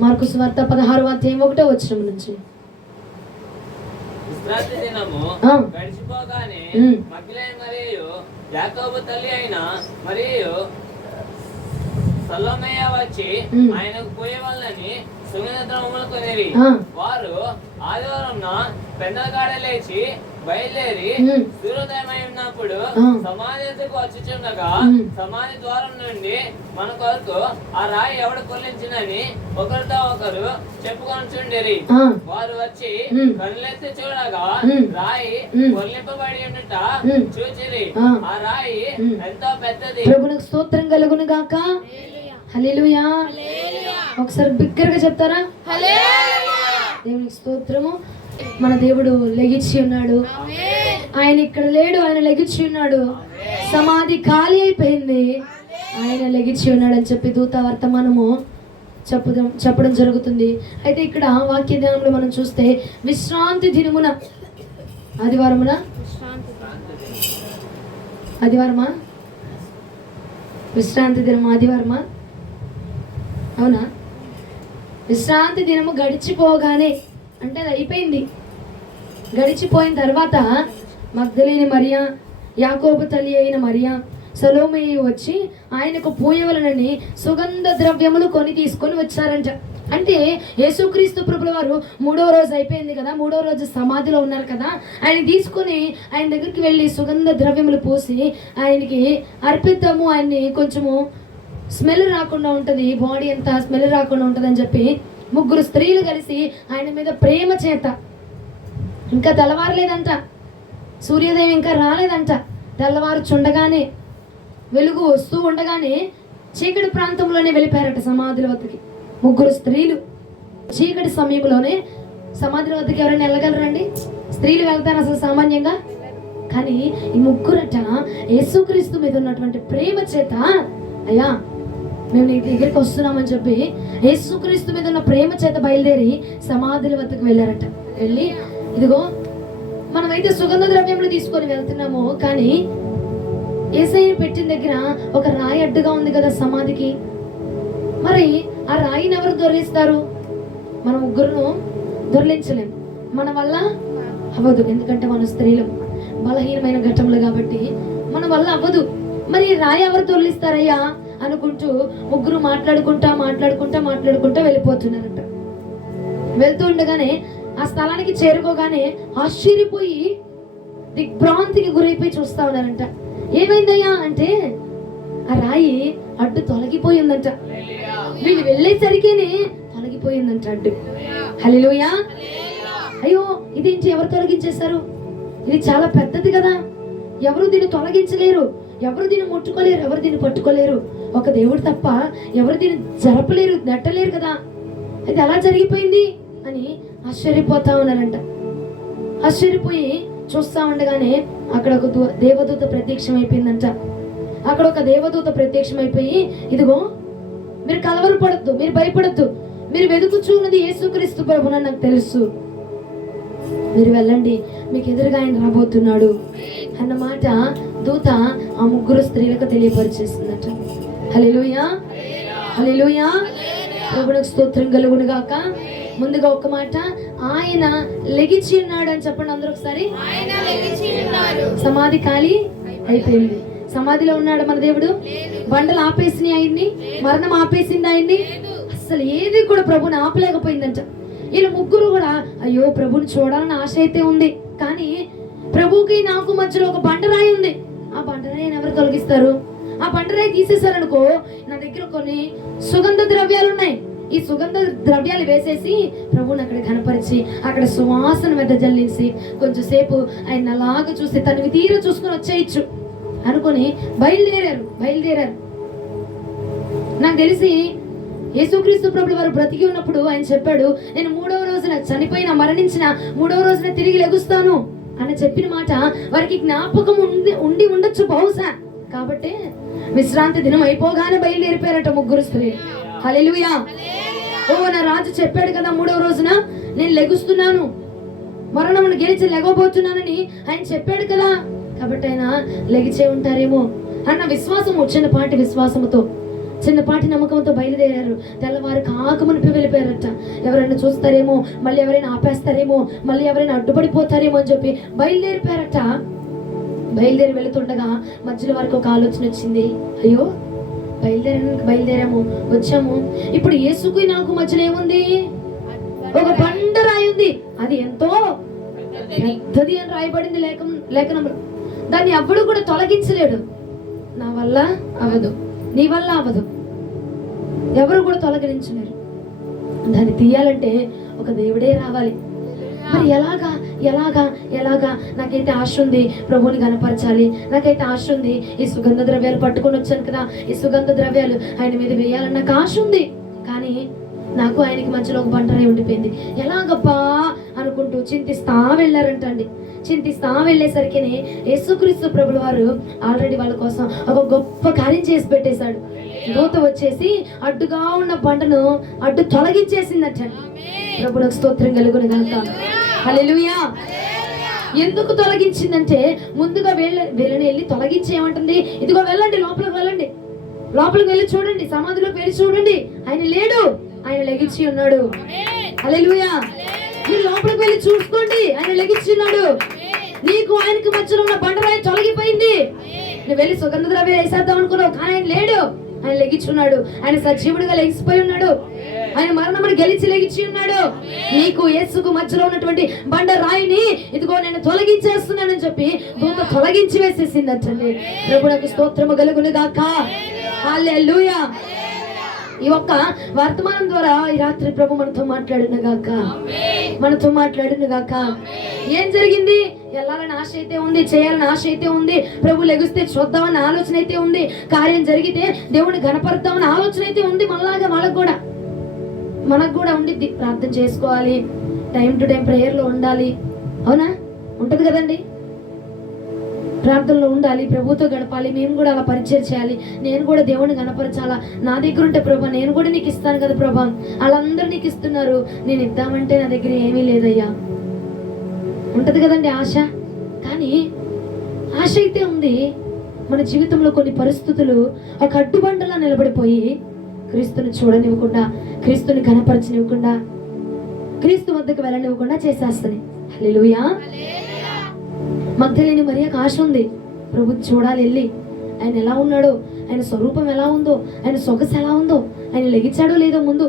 Mark సువార్త 16వ అధ్యాయం 1వ వచనం నుంచి. విశ్రాంతి దినము గడిచిపోగానే మగ్దలేనే మరియు యాకోబు తల్లి అయిన మరియు సలోమేయ వచ్చి ఆయనకు పోయేవాళ్ళని సుగంధ ద్రవ్యములు కొనేవి. వారు ఆదివారం పెందలగాడ లేచి బయలుదేరి సూర్యోదయమై ఉన్నప్పుడు సమాధి ఎదుకు వచ్చుచుండగా సమాధి ద్వారం నుండి మన కొరకు ఆ రాయి ఎవడు కొల్లించినని ఒకరితో ఒకరు చెప్పుకొనుచుండిరి. వారు వచ్చి కనులెత్తి చూడగా రాయి కొల్లింపబడి ఉన్నట చూచిరి. ఆ రాయి ఎంతో పెద్దది. ప్రభువుకు స్తోత్రం కలుగును గాక. హల్లెలూయా. ఒకసారి బిగ్గరగా చెప్తారా? దేవునికి స్తోత్రము. మన దేవుడు లెగిచి ఉన్నాడు. ఆయన ఇక్కడ లేడు, ఆయన లెగిచి ఉన్నాడు. సమాధి ఖాళీ అయిపోయింది, ఆయన లెగిచి ఉన్నాడు అని చెప్పి దూత వర్తమానము చెప్పడం జరుగుతుంది. అయితే ఇక్కడ వాక్య ధ్యానంలో మనం చూస్తే విశ్రాంతి దినమున, ఆదివారమా విశ్రాంతి దినము ఆదివారమా? అవునా? విశ్రాంతి దినము గడిచిపోగానే అంటే అది అయిపోయింది. గడిచిపోయిన తర్వాత మగ్దలేని మరియా, యాకోబు తల్లి అయిన మరియా, సలోమేయ వచ్చి ఆయనకు పోయవలనని సుగంధ ద్రవ్యములు కొని తీసుకొని వచ్చారంట. అంటే యేసుక్రీస్తు ప్రభుల వారు 3వ రోజు అయిపోయింది కదా, 3వ రోజు సమాధిలో ఉన్నారు కదా, ఆయన తీసుకొని ఆయన దగ్గరికి వెళ్ళి సుగంధ ద్రవ్యములు పూసి ఆయనకి అర్పిద్దాము, ఆయన్ని కొంచెము స్మెల్ రాకుండా ఉంటుంది, బాడీ అంతా స్మెల్ రాకుండా ఉంటుంది అని చెప్పి 3 స్త్రీలు కలిసి ఆయన మీద ప్రేమ చేత, ఇంకా తెల్లవారలేదంట, సూర్యోదయం ఇంకా రాలేదంట, తెల్లవారు చుండగానే వెలుగు వస్తూ ఉండగానే చీకటి ప్రాంతంలోనే వెళ్ళిపోయారట సమాధుల వద్దకి 3 స్త్రీలు. చీకటి సమయంలోనే సమాధుల వద్దకి ఎవరైనా వెళ్ళగలరండి? స్త్రీలు వెళ్తారు అసలు సామాన్యంగా? కానీ ఈ 3 యేసుక్రీస్తు మీద ఉన్నటువంటి ప్రేమ చేత, అయ్యా మేము నీ దగ్గరికి వస్తున్నామని చెప్పి యేసుక్రీస్తు మీద ఉన్న ప్రేమ చేత బయలుదేరి సమాధుల వద్దకు వెళ్ళారట. వెళ్ళి ఇదిగో మనమైతే సుగంధ ద్రవ్యములు తీసుకొని వెళ్తున్నాము, కానీ యేసయ్యను పెట్టిన దగ్గర ఒక రాయి అడ్డుగా ఉంది కదా సమాధికి. మరి ఆ రాయిని ఎవరు దొర్లిస్తారు? మనం 3 దొర్లించలేం, మన వల్ల అవ్వదు. ఎందుకంటే మన స్త్రీలు బలహీనమైన ఘట్టములు కాబట్టి మన వల్ల అవ్వదు. మరి రాయి ఎవరు దొర్లిస్తారయ్యా అనుకుంటూ 3 మాట్లాడుకుంటా వెళ్ళిపోతున్నారంట. వెళ్తూ ఉండగానే ఆ స్థలానికి చేరుకోగానే ఆశ్చర్యపోయి దిగ్భ్రాంతికి గురైపోయి చూస్తా ఉన్నారంట. ఏమైందయ్యా అంటే ఆ రాయి అడ్డు తొలగిపోయి ఉందంట. వీళ్ళు వెళ్ళేసరికేనే తొలగిపోయిందంట అడ్డు. హల్లెలూయా. అయ్యో ఇదేంటి, ఎవరు తొలగించేశారు? ఇది చాలా పెద్దది కదా, ఎవరు దీన్ని తొలగించలేరు, ఎవరు దీన్ని ముట్టుకోలేరు, ఎవరు దీన్ని పట్టుకోలేరు, ఒక దేవుడు తప్ప ఎవరు దీన్ని జరపలేరు, నెట్టలేరు కదా, ఇది ఎలా జరిగిపోయింది అని ఆశ్చర్యపోతా ఉన్నారంట. ఆశ్చర్యపోయి చూస్తా ఉండగానే అక్కడ ఒక దేవదూత ప్రత్యక్షమైపోయిందంట. అక్కడ ఒక దేవదూత ప్రత్యక్షమైపోయి, ఇదిగో మీరు కలవరపడద్దు, మీరు భయపడద్దు, మీరు వెతుకుచున్నది యేసుక్రీస్తు ప్రభువుని నాకు తెలుసు, మీరు వెళ్ళండి, మీకు ఎదురుగా ఆయన రాబోతున్నాడు అన్నమాట దూత ఆ 3 స్త్రీలకు తెలియపరిచేసిందట. హల్లెలూయా, హల్లెలూయా. ప్రభువుకు స్తోత్రం కలుగును గాక. ముందుగా ఒక మాట, ఆయన లెగిచి ఉన్నాడు అని చెప్పండి అందరూ ఒకసారి. సమాధి ఖాళీ అయిపోయింది. సమాధిలో ఉన్నాడు మన దేవుడు? బండలు ఆపేసినాయి ఆయన్ని, మరణం ఆపేసింది ఆయన్ని, అసలు ఏది కూడా ప్రభుని ఆపలేకపోయిందంట. వీళ్ళు 3 కూడా అయ్యో ప్రభుని చూడాలని ఆశ అయితే ఉంది, కానీ ప్రభుకి నాకు మధ్యలో ఒక బండరాయి ఉంది, ఆ బండరాయిని ఎవరు తొలగిస్తారు? ఆ బండరాయి తీసేశారనుకో, నా దగ్గర కొన్ని సుగంధ ద్రవ్యాలు ఉన్నాయి, ఈ సుగంధ ద్రవ్యాలు వేసేసి ప్రభువుని అక్కడ కనపరిచి అక్కడ సువాసన మీద జల్లించి కొంచెం సేపు ఆయన అలాగా చూసి తనవి తీర చూసుకొని వచ్చేయచ్చు అనుకొని బయలుదేరారు. నాకు తెలిసి యేసుక్రీస్తు ప్రభువు వారు బ్రతికి ఉన్నప్పుడు ఆయన చెప్పాడు, నేను 3వ రోజున చనిపోయిన మరణించిన 3వ రోజున తిరిగి లెగుస్తాను అని చెప్పిన మాట వారికి జ్ఞాపకం ఉండి ఉండొచ్చు బహుశా. కాబట్టి విశ్రాంతి దినం అయిపోగానే బయలుదేరిపోయారట 3 స్త్రీలు. హల్లెలూయా. ఓ నా రాజు చెప్పాడు కదా 3వ రోజున నేను లెగుస్తున్నాను, మరణమును గెలిచి లెగబోతున్నానని ఆయన చెప్పాడు కదా, కాబట్టి ఆయన లెగిచే ఉంటారేమో అన్న విశ్వాసం, చిన్నపాటి విశ్వాసముతో చిన్నపాటి నమ్మకంతో బయలుదేరారు. తెల్లవారు కాకమునిపి వెళ్ళిపోయారట. ఎవరైనా చూస్తారేమో, మళ్ళీ ఎవరైనా ఆపేస్తారేమో, మళ్ళీ ఎవరైనా అడ్డుపడిపోతారేమో అని చెప్పి బయలుదేరిపోయారట. బయలుదేరి వెళుతుండగా మధ్యలో వారికి ఒక ఆలోచన వచ్చింది. అయ్యో, బయలుదేరాము, వచ్చాము, ఇప్పుడు యేసుకు నాకు మధ్యలో ఏముంది? ఒక బండరాయి ఉంది, అది ఎంతో పెద్దది అని రాయబడింది లేఖనంలో. దాన్ని ఎవ్వడు కూడా తొలగించలేడు. నా వల్ల అవదు, నీ వల్ల అవదు, ఎవరు కూడా తొలగించలేరు. దాన్ని తీయాలంటే ఒక దేవుడే రావాలి. మరి ఎలాగా ఎలాగా ఎలాగా? నాకైతే ఆశ ఉంది, ప్రభువుని కనపరచాలి, నాకైతే ఆశ ఉంది, ఈ సుగంధ ద్రవ్యాలు పట్టుకొని వచ్చాను కదా, ఈ సుగంధ ద్రవ్యాలు ఆయన మీద వేయాలని నాకు ఆశ ఉంది. కానీ నాకు ఆయనకి మధ్యలో ఒక బండరాయి ఉండిపోయింది. ఎలాగబ్బా అనుకుంటూ చింతిస్తా వెళ్ళారంటండి. చింతిస్తా వెళ్ళేసరికినే యేసుక్రీస్తు ప్రభుల వారు ఆల్రెడీ వాళ్ళ కోసం ఒక గొప్ప కార్యం చేసి పెట్టేశాడు. దూత వచ్చేసి అడ్డుగా ఉన్న బండను అడ్డు తొలగించేసిందట. ప్రభువుకు స్తోత్రం కలుగును గాక. హల్లెలూయా. ఎందుకు తొలగించిందంటే ముందుగా వీళ్ళని వెళ్ళి తొలగించేయమంటుంది. ఇదిగో వెళ్ళండి, లోపలికి వెళ్ళండి, లోపలికి వెళ్ళి చూడండి, సమాధిలోకి వెళ్ళి చూడండి, ఆయన లేడు, ఆయన లెగిచి ఉన్నాడు. హల్లెలూయా. మీరు లోపలికి వెళ్ళి చూసుకోండి, ఆయన లెగిచి ఉన్నాడు. నీకు ఆయనకు మధ్యలో ఉన్న బండరాయి తొలగిపోయింది. నువ్వు వెళ్ళి సుగంధ ద్రవ్యం వేసేద్దాం అనుకున్నావు, కానీ ఆయన లేడు, ఆయన లెగిచున్నాడు. ఆయన సజీవుడిగా లెగిసిపోయి ఉన్నాడు. ఆయన మరణమును గెలిచి లెగిచి ఉన్నాడు. నీకు యేసుకు మధ్యలో ఉన్నటువంటి బండ రాయిని ఇదిగో నేను తొలగించేస్తున్నానని చెప్పి దూత తొలగించి వేసేసిందంటండి. ప్రభువుకు స్తోత్రము కలుగును గాక. హల్లెలూయా. ఈ ఒక్క వర్తమానం ద్వారా ఈ రాత్రి ప్రభు మనతో మాట్లాడును గాక, మనతో మాట్లాడును గాక. ఏం జరిగింది? వెళ్ళాలని ఆశ అయితే ఉంది, చేయాలని ఆశ అయితే ఉంది, ప్రభు లెగిస్తే చూద్దామని ఆలోచన అయితే ఉంది, కార్యం జరిగితే దేవుని ఘనపరుద్దామని ఆలోచన అయితే ఉంది. మనలాగా మనకు కూడా ఉండిద్ది. ప్రార్థన చేసుకోవాలి, టైం టు టైం ప్రేయర్లో ఉండాలి, అవునా? ఉంటది కదండి. ప్రార్థనలో ఉండాలి, ప్రభుతో గడపాలి, మేము కూడా అలా పరిచయం చేయాలి, నేను కూడా దేవుని కనపరచాలా, నా దగ్గర ఉంటే ప్రభా నేను కూడా నీకు ఇస్తాను కదా ప్రభా, వాళ్ళందరూ నీకు ఇస్తున్నారు, నేను ఇద్దామంటే నా దగ్గర ఏమీ లేదయ్యా. ఉంటది కదండి ఆశ. కానీ ఆశ అయితే ఉంది, మన జీవితంలో కొన్ని పరిస్థితులు ఒక అడ్డుబండలా నిలబడిపోయి క్రీస్తుని చూడనివ్వకుండా, క్రీస్తుని కనపరచనివ్వకుండా, క్రీస్తు వద్దకు వెళ్ళనివ్వకుండా చేసేస్తాయి. హల్లెలూయా. మగ్దలేని మరియకు ఆశ ఉంది, ప్రభు చూడాలి, వెళ్ళి ఆయన ఎలా ఉన్నాడో, ఆయన స్వరూపం ఎలా ఉందో, ఆయన సొగసు ఎలా ఉందో, ఆయన లెగిచాడో లేదో ముందు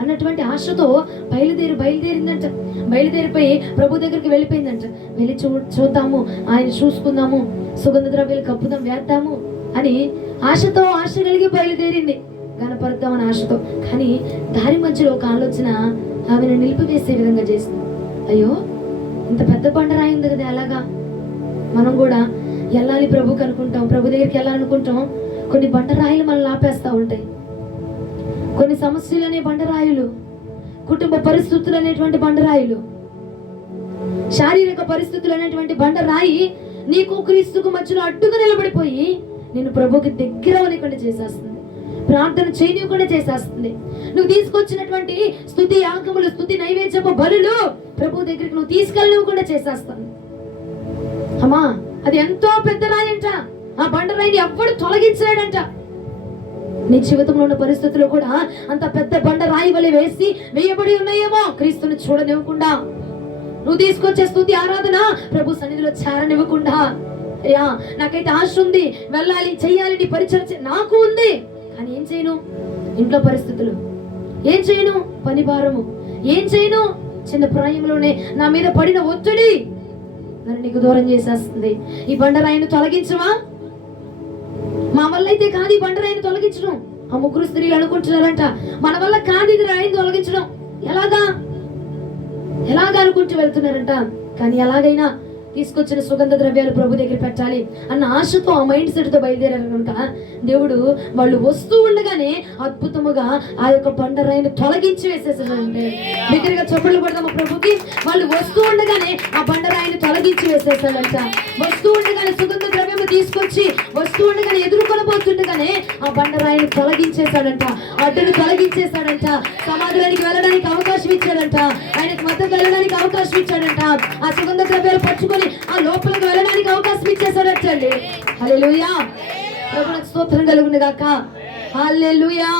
అన్నటువంటి ఆశతో బయలుదేరిందంట. బయలుదేరిపోయి ప్రభు దగ్గరికి వెళ్ళిపోయిందంట. వెళ్ళి చూద్దాము, ఆయన చూసుకుందాము, సుగంధ ద్రవ్యాలు కప్పుదాం, వేద్దాము అని ఆశ కలిగి బయలుదేరింది, కనపరుద్దామని ఆశతో. కానీ దారి మధ్యలో ఒక ఆలోచన ఆమెను నిలిపివేసే విధంగా చేసింది. అయ్యో, ఇంత పెద్ద బండరాయి ఉంది కదా, ఎలాగా? మనం కూడా వెళ్ళాలి ప్రభుకి అనుకుంటాం, ప్రభు దగ్గరికి వెళ్ళాలనుకుంటాం, కొన్ని బండరాయిలు మనల్ని ఆపేస్తూ ఉంటాయి. కొన్ని సమస్యలు అనే బండరాయులు, కుటుంబ పరిస్థితులు అనేటువంటి బండరాయులు, శారీరక పరిస్థితులు అనేటువంటి బండరాయి నీకు క్రీస్తుకు మధ్యలో అడ్డుగా నిలబడిపోయి నేను ప్రభుకి దగ్గర అవనికుండా చేసేస్తుంది, ప్రార్థన చేయనివ్వకుండా చేసేస్తుంది. నువ్వు తీసుకొచ్చినటువంటి స్తుతి యాగములు, స్తుతి నైవేద్యపు బలులు ప్రభు దగ్గరికి నువ్వు తీసుకెళ్ళనివ్వకుండా చేసేస్తాను. అమ్మా, అది ఎంతో పెద్ద రాయి అంట. ఆ బండరాయిని ఎవ్వడు తొలగించలేడంట. నీ జీవితంలో ఉన్న పరిస్థితులు కూడా అంత పెద్ద బండ రాయి వలె వేయబడి ఉన్నాయేమో, క్రీస్తుని చూడనివ్వకుండా, నువ్వు తీసుకొచ్చే స్తుతి ఆరాధన ప్రభు సన్నిధిలో చేరనివ్వకుండా. అయ్యా, నాకైతే ఆశ ఉంది, వెళ్ళాలి, చెయ్యాలి, నీ పరిచయం నాకు ఉంది, కానీ ఏం చేయను? ఇంట్లో పరిస్థితులు ఏం చేయను, పని భారము ఏం చేయను, చిన్న ప్రాయంలోనే నా మీద పడిన ఒత్తిడి నన్ను నీకు దూరం చేసేస్తుంది. ఈ బండరాయిని తొలగించవా? మా వల్ల అయితే కాదు ఈ బండరాయిని తొలగించడం. ఆ ముగ్గురు స్త్రీలు అనుకుంటున్నారంట, మన వల్ల కాదు ఇది రాయిని తొలగించడం, ఎలాగా అనుకుంటూ వెళ్తున్నారంట. కానీ ఎలాగైనా తీసుకొచ్చిన సుగంధ ద్రవ్యాలు ప్రభు దగ్గర పెట్టాలి అన్న ఆశతో, ఆ మైండ్ సెట్ తో బయలుదేరారు కనుక దేవుడు వాళ్ళు వస్తూ ఉండగానే అద్భుతముగా ఆ యొక్క బండరాయిని తొలగించి వేసేసాడంటే. దగ్గరగా చప్పట్లు కొడదామా ప్రభుకి? వాళ్ళు వస్తూ ఉండగానే ఆ బండరాయిని తొలగించి వేసేసాడంట. వస్తూ ఉండగానే సుగంధ ద్రవ్యము తీసుకొచ్చి వస్తూ ఉండగానే ఎదుర్కొనబోతుండగానే ఆ బండరాయిని తొలగించేశాడంట, అడ్డును తొలగించేశాడంట, సమాధిలోనికి వెళ్ళడానికి అవకాశం ఇచ్చాడంట, ఆయనకు మద్దతు వెళ్ళడానికి అవకాశం ఇచ్చాడంట, ఆ సుగంధ ద్రవ్యాలు పట్టుకొని ఆ లోపలికి వెళ్ళడానికి అవకాశం ఇచ్చేసాడటండి. హల్లెలూయా. ప్రభువుకు స్తోత్రం కలుగును గాక. హల్లెలూయా.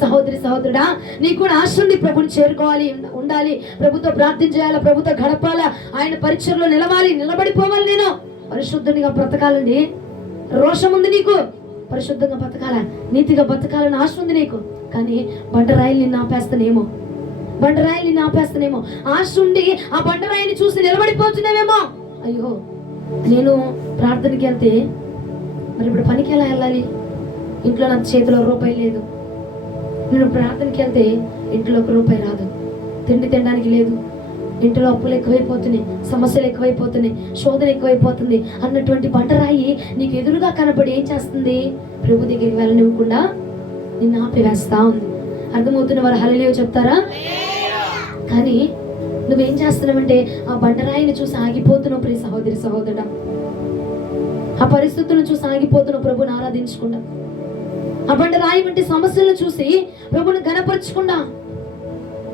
సహోదరి సహోదరుడా, నీకు కూడా ఆశ ఉంది, ప్రభుని చేరుకోవాలి, ఉండాలి, ప్రభుతో ప్రార్థన చేయాలి, ప్రభుతో గడపాలా, ఆయన పరిచయలో నిలబడిపోవాలి, నేను పరిశుద్ధునిగా బ్రతకాలండి. రోషం ఉంది నీకు, పరిశుద్ధంగా బతకాల, నీతిగా బతకాలని ఆశ ఉంది నీకు. కానీ బండరాయిలు నిన్ను ఆపేస్తానేమో, బండరాయిలు నిన్ను ఆపేస్తానేమో. ఆశ ఉండి ఆ బండరాయిని చూసి నిలబడిపోతున్నావేమో. అయ్యో, నేను ప్రార్థనకి వెళ్తే మరి ఇప్పుడు పనికి ఎలా వెళ్ళాలి? ఇంట్లో నా చేతిలో రూపాయి లేదు. నేను ప్రార్థనకి వెళ్తే ఇంట్లో ఒక రూపాయి రాదు, తిండి తినడానికి లేదు, ఇంట్లో అప్పులు ఎక్కువైపోతున్నాయి, సమస్యలు ఎక్కువైపోతున్నాయి, శోధన ఎక్కువైపోతుంది అన్నటువంటి బండరాయి నీకు ఎదురుగా కనపడి ఏం చేస్తుంది? ప్రభు దగ్గరికి వెళ్ళనివ్వకుండా నిన్ను ఆపివేస్తా ఉంది. అర్థమవుతున్న వారు హల్లెలూయా చెప్తారా? కానీ నువ్వేం చేస్తున్నావంటే ఆ బండరాయిని చూసి ఆగిపోతున్నావు. ప్రియ సహోదరి సహోదరుడా, ఆ పరిస్థితులను చూసి ఆగిపోతున్నావు, ప్రభుని ఆరాధించకుండా. ఆ బండరాయి వంటి సమస్యలను చూసి ప్రభుని గణపరచకుండా.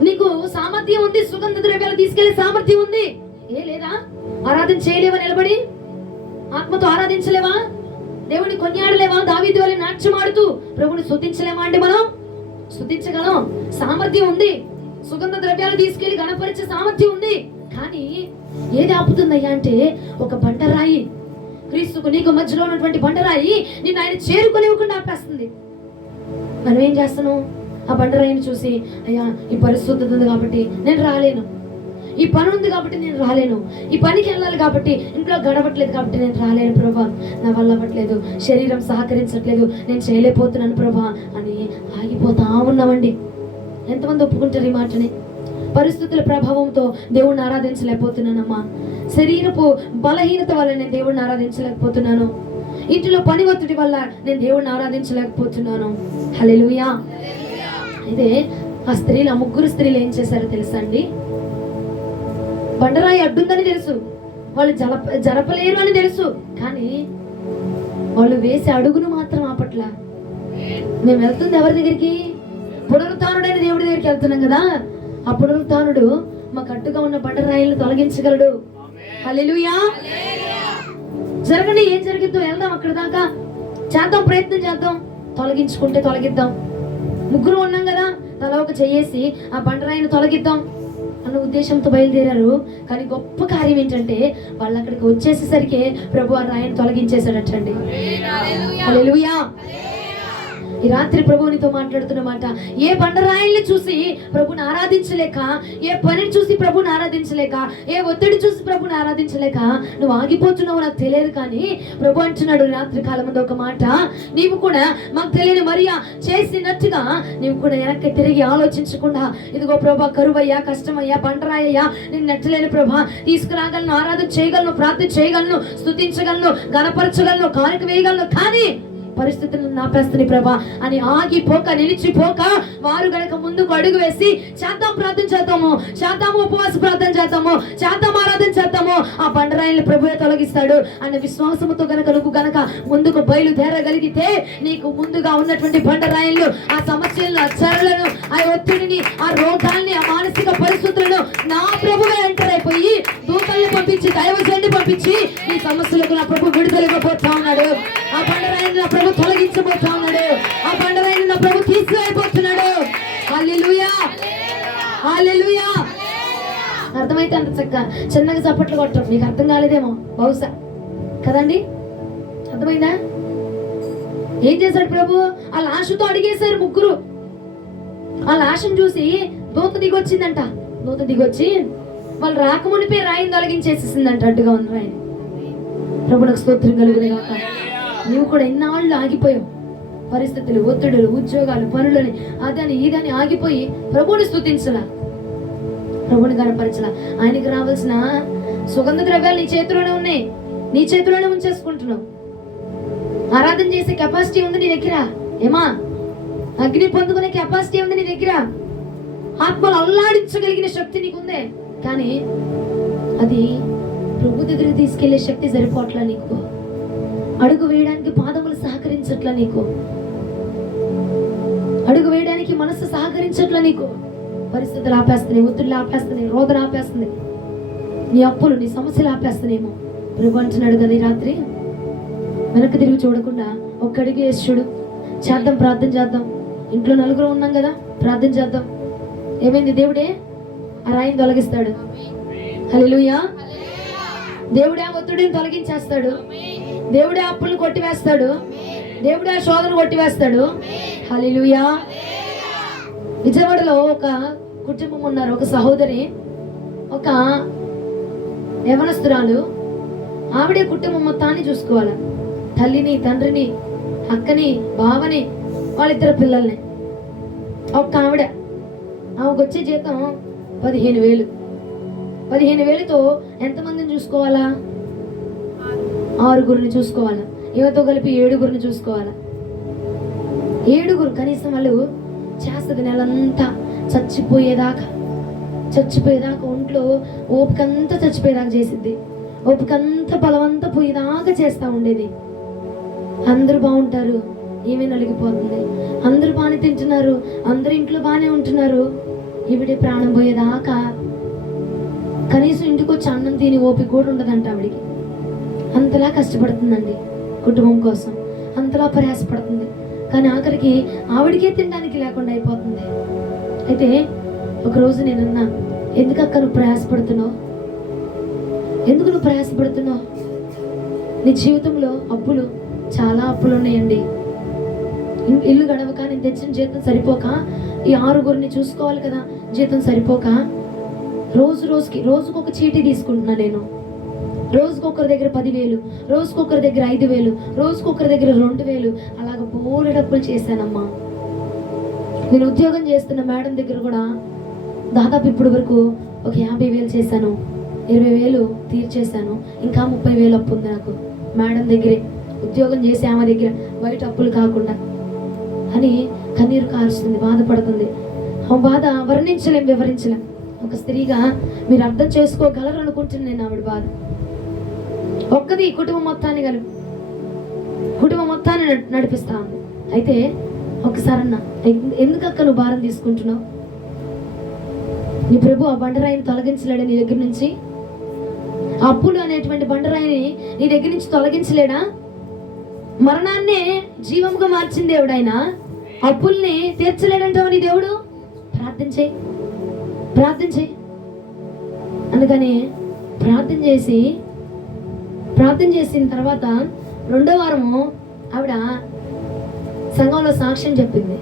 నీకు సామర్థ్యం ఉంది, సుగంధ ద్రవ్యాలు తీసుకెళ్లే సామర్థ్యం ఉంది, లేదా? ఆరాధన చేయలేవా? నిలబడి ఆత్మతో ఆరాధించలేవా? దేవుడిని కొనియాడలేవా? దావీదు వలె నాట్యం ఆడుతూ ప్రభుని స్తుతించలేమా? అంటే మనం స్తుతించగలం, సామర్థ్యం ఉంది. సుగంధ ద్రవ్యాలు తీసుకెళ్లి గణపరిచే సామర్థ్యం ఉంది. కానీ ఏది ఆపుతుందయ్యా అంటే ఒక బండరాయి, క్రీస్తుకు నీకు మధ్యలో ఉన్నటువంటి బండరాయి నిన్ను ఆయన చేరుకొనివ్వకుండా ఆపేస్తుంది. మనం ఏం చేస్తున్నాం? ఆ బండరాయిని చూసి, అయ్యా ఈ పరిస్థితి ఉంది కాబట్టి నేను రాలేను, ఈ పని ఉంది కాబట్టి నేను రాలేను, ఈ పనికి వెళ్ళాలి కాబట్టి ఇంట్లో గడవట్లేదు కాబట్టి నేను రాలేను ప్రభా, నా వల్ల అవ్వట్లేదు, శరీరం సహకరించట్లేదు, నేను చేయలేకపోతున్నాను ప్రభా అని ఆగిపోతా ఉన్నామండి. ఎంతమంది ఒప్పుకుంటారు ఈ మాటని? పరిస్థితుల ప్రభావంతో దేవుణ్ణి ఆరాధించలేకపోతున్నానమ్మా, శరీరపు బలహీనత వల్ల నేను దేవుణ్ణి ఆరాధించలేకపోతున్నాను, ఇంటిలో పని ఒత్తిడి వల్ల నేను దేవుణ్ణి ఆరాధించలేకపోతున్నాను. హల్లెలూయా. అయితే ఆ ముగ్గురు స్త్రీలు ఏం చేశారో తెలుసా అండి? బండరాయి అడ్డుందని తెలుసు, వాళ్ళు జరపలేరు అని తెలుసు, కానీ వాళ్ళు వేసే అడుగును మాత్రం ఆపట్ల. మేము వెళ్తుంది ఎవరి దగ్గరికి? పునరుత్థానుడైన దేవుడి దగ్గరికి వెళ్తున్నాం కదా. ఆ పునరుత్థానుడు మాకు అడ్డుగా ఉన్న బండరాయిలను తొలగించగలడు. హల్లెలూయా. జరగని ఏం జరిగిద్దో వెళ్దాం, అక్కడ దాకా చేద్దాం, ప్రయత్నం చేద్దాం, తొలగించుకుంటే తొలగిద్దాం. ముగ్గురు ఉన్నాం కదా, తల ఒక చెయ్యేసి ఆ బండరాయిని తొలగిద్దాం అన్న ఉద్దేశంతో బయలుదేరారు. కానీ గొప్ప కార్యం ఏంటంటే వాళ్ళు అక్కడికి వచ్చేసేసరికి ప్రభు ఆ రాయిని తొలగించేశాడటండి. హల్లెలూయా. ఈ రాత్రి ప్రభువునితో మాట్లాడుతున్న మాట, ఏ బండరాయిల్ని చూసి ప్రభుని ఆరాధించలేక, ఏ పనిని చూసి ప్రభుని ఆరాధించలేక, ఏ ఒత్తిడి చూసి ప్రభుని ఆరాధించలేక నువ్వు ఆగిపోతున్నావు నాకు తెలియదు. కానీ ప్రభు అంటున్నాడు రాత్రి కాలం ముందు ఒక మాట, నీవు కూడా మాకు తెలియని మరియా చేసినట్టుగా నీవు కూడా వెనక్కి తిరిగి ఆలోచించకుండా, ఇదిగో ప్రభా కరువయ్యా, కష్టమయ్యా, బండరాయ్యా, నేను నెట్టలేని ప్రభా, తీసుకురాగలను, ఆరాధన చేయగలను, ప్రార్థన చేయగలను, స్తుతించగలను, గణపరచగలను, కానుక వేయగలను, కానీ పరిస్థితులను నాపేస్తుంది ప్రభా అని ఆగిపోక, నిలిచిపోక వారు గనక ముందుకు అడుగు వేసి చేద్దాం, ప్రార్థన చేద్దాము, చేద్దాము, ఉపవాస ప్రార్థన చేద్దాము, చేద్దాం, ఆరాధన చేద్దాము, ఆ బండరాయిని ప్రభువే తొలగిస్తాడు అనే విశ్వాసముతో గనక నువ్వు గనక ముందుకు బయలుదేరగలిగితే నీకు ముందుగా ఉన్నటువంటి బండరాయిలు, ఆ సమస్యలను, ఆ చర్యలను, ఆ ఒత్తిడిని, ఆ రోగాల్ని, ఆ మానసిక పరిస్థితులను నా ప్రభువే ఎంటర్ అయిపోయి దూతల్ని పంపించి, దైవజనుడిని పంపించి ఈ సమస్యలకు నా ప్రభు విడుదలైపోతా ఉన్నాడు. ఆ బండరాయిని నా ప్రభు తొలగించబోతా ఉన్నాడు. ఆ బండరాయిని నా ప్రభు తీసుకువైపోతున్నాడు. హల్లెలూయా, హల్లెలూయా. అర్థమైతే అంత చక్కగా చిన్నగా చప్పట్లు కొట్టడం మీకు అర్థం కాలేదేమో బహుశా కదండి. అర్థమైందా? ఏం చేశాడు ప్రభు? ఆ లాషతో అడిగేశారు ముగ్గురు. ఆ లాషను చూసి దూత దిగొచ్చిందంట. దూత దిగొచ్చి వాళ్ళు రాకమునిపే రాయిని తొలగించేసేసిందంట, అడ్డుగా ఉంది రాయి. ప్రభునికి స్తోత్రం కలుగును గాక. నువ్వు కూడా ఎన్నాళ్ళు ఆగిపోయావు, పరిస్థితులు, ఒత్తిడులు, ఉద్యోగాలు, పనులని, అదని ఇదని ఆగిపోయి ప్రభుని స్తుతించలా, ప్రభుని గణపరచలా. ఆయనకి రావాల్సిన సుగంధ ద్రవ్యాలు నీ చేతిలోనే ఉన్నాయి, నీ చేతిలోనే ఉంచేసుకుంటున్నావు. ఆరాధన చేసే కెపాసిటీ ఉంది నీ దగ్గర, ఏమా అగ్ని పొందుకునే కెపాసిటీ ఉంది నీ దగ్గర, ఆత్మలు అల్లాడించగలిగిన శక్తి నీకుందే. కానీ అది ప్రభు దగ్గరికి తీసుకెళ్లే శక్తి సరిపోట్లా నీకు, అడుగు వేయడానికి పాదములు సహకరించట్లా నీకు, అడుగు వేయడానికి మనసు సహకరించట్లా నీకు. పరిస్థితులు ఆపేస్తున్నాయి, ఒత్తిళ్ళు ఆపేస్తున్నాయి, రోదన ఆపేస్తుంది, నీ అప్పులు, నీ సమస్యలు ఆపేస్తున్నాయేమో. ప్రభు అంటున్నాడు కదా ఈ రాత్రి, వెనక్కి తిరిగి చూడకుండా ఒక్క అడుగు వేసి చూడు. చేద్దాం, ప్రార్థన చేద్దాం. ఇంట్లో నలుగురు ఉన్నాం కదా, ప్రార్థన చేద్దాం. ఏమైంది? దేవుడే ఆ రాయిని తొలగిస్తాడు. హల్లెలూయా. దేవుడే ఆ ఒత్తిడిని తొలగించేస్తాడు. దేవుడే అప్పులను కొట్టివేస్తాడు. దేవుడే ఆ శోధన కొట్టివేస్తాడు. హల్లెలూయా. విజయవాడలో ఒక కుటుంబం ఉన్నారు. ఒక సహోదరి, ఒక యవనస్తురాలు. ఆవిడే కుటుంబం మొత్తాన్ని చూసుకోవాలి. తల్లిని, తండ్రిని, అక్కని, బావని, వాళ్ళిద్దరు పిల్లల్ని. ఒక్క ఆమెకు వచ్చే జీతం 15,000. 15,000తో ఎంతమందిని చూసుకోవాలా? 6గురిని చూసుకోవాలా. ఈమెతో కలిపి 7గురిని చూసుకోవాలా. 7గురు కనీసం వాళ్ళు చేస్తుంది. నెలంతా చచ్చిపోయేదాకా ఒంట్లో ఓపికంతా చచ్చిపోయేదాకా చేసిద్ది. ఓపికంతా బలవంతా పోయేదాకా చేస్తూ ఉండేది. అందరూ బాగుంటారు, ఈమె నలిగిపోతుంది. అందరూ బాగానే తింటున్నారు, అందరు ఇంట్లో బాగానే ఉంటున్నారు. ఈవిడే ప్రాణం పోయేదాకా కనీసం ఇంటికి వచ్చి అన్నం తిని ఓపిక కూడా ఉండదంట ఆవిడికి. అంతలా కష్టపడుతుందండి కుటుంబం కోసం, అంతలా ప్రయాసపడుతుంది. కానీ ఆఖరికి ఆవిడికే తినడానికి లేకుండా అయిపోతుంది. అయితే ఒకరోజు నేనన్నా, ఎందుకక్క నువ్వు ప్రయాసపడుతున్నావు? ఎందుకు నువ్వు ప్రయాసపడుతున్నావు? నీ జీవితంలో అప్పులు, చాలా అప్పులు ఉన్నాయండి. ఇల్లు గడవక, నేను తెచ్చిన జీతం సరిపోక, ఈ 6గురిని చూసుకోవాలి కదా, జీతం సరిపోక రోజుకొక చీటీ తీసుకుంటున్నా నేను. రోజుకొకరి దగ్గర 10,000, రోజుకొకరి దగ్గర 5,000, రోజుకొకరి దగ్గర 2,000, అలాగ బోలెడు డబ్బులు చేశానమ్మా. నేను ఉద్యోగం చేస్తున్న మేడం దగ్గర కూడా దాదాపు ఇప్పటి వరకు ఒక 50,000 చేశాను, 20,000 తీర్చేశాను. ఇంకా 30,000 అప్పు ఉంది నాకు మేడం దగ్గరే. ఉద్యోగం చేసి ఆమె దగ్గర, బయట అప్పులు కాకుండా అని కన్నీరు కారుస్తుంది, బాధపడుతుంది. ఆ బాధ వర్ణించలేం, వివరించలేం. ఒక స్త్రీగా మీరు అర్థం చేసుకోగలరు అనుకుంటున్నాను నేను ఆవిడ బాధ. ఒక్కది కుటుంబం మొత్తాన్ని నడిపిస్తా ఉంది. అయితే ఒకసారి అన్న, ఎందుకక్క నువ్వు భారం తీసుకుంటున్నావు? నీ ప్రభు ఆ బండరాయిని తొలగించలేడా నీ దగ్గర నుంచి? అప్పులు అనేటువంటి బండరాయిని నీ దగ్గర నుంచి తొలగించలేడా? మరణాన్నే జీవముగా మార్చింది దేవుడైనా అప్పుల్ని తీర్చలేడంటావు నీ దేవుడు. ప్రార్థన చేయి. అందుకని ప్రార్థన చేసిన తర్వాత 2వ వారము ఆవిడ సంఘంలో సాక్ష్యం చెప్పింది.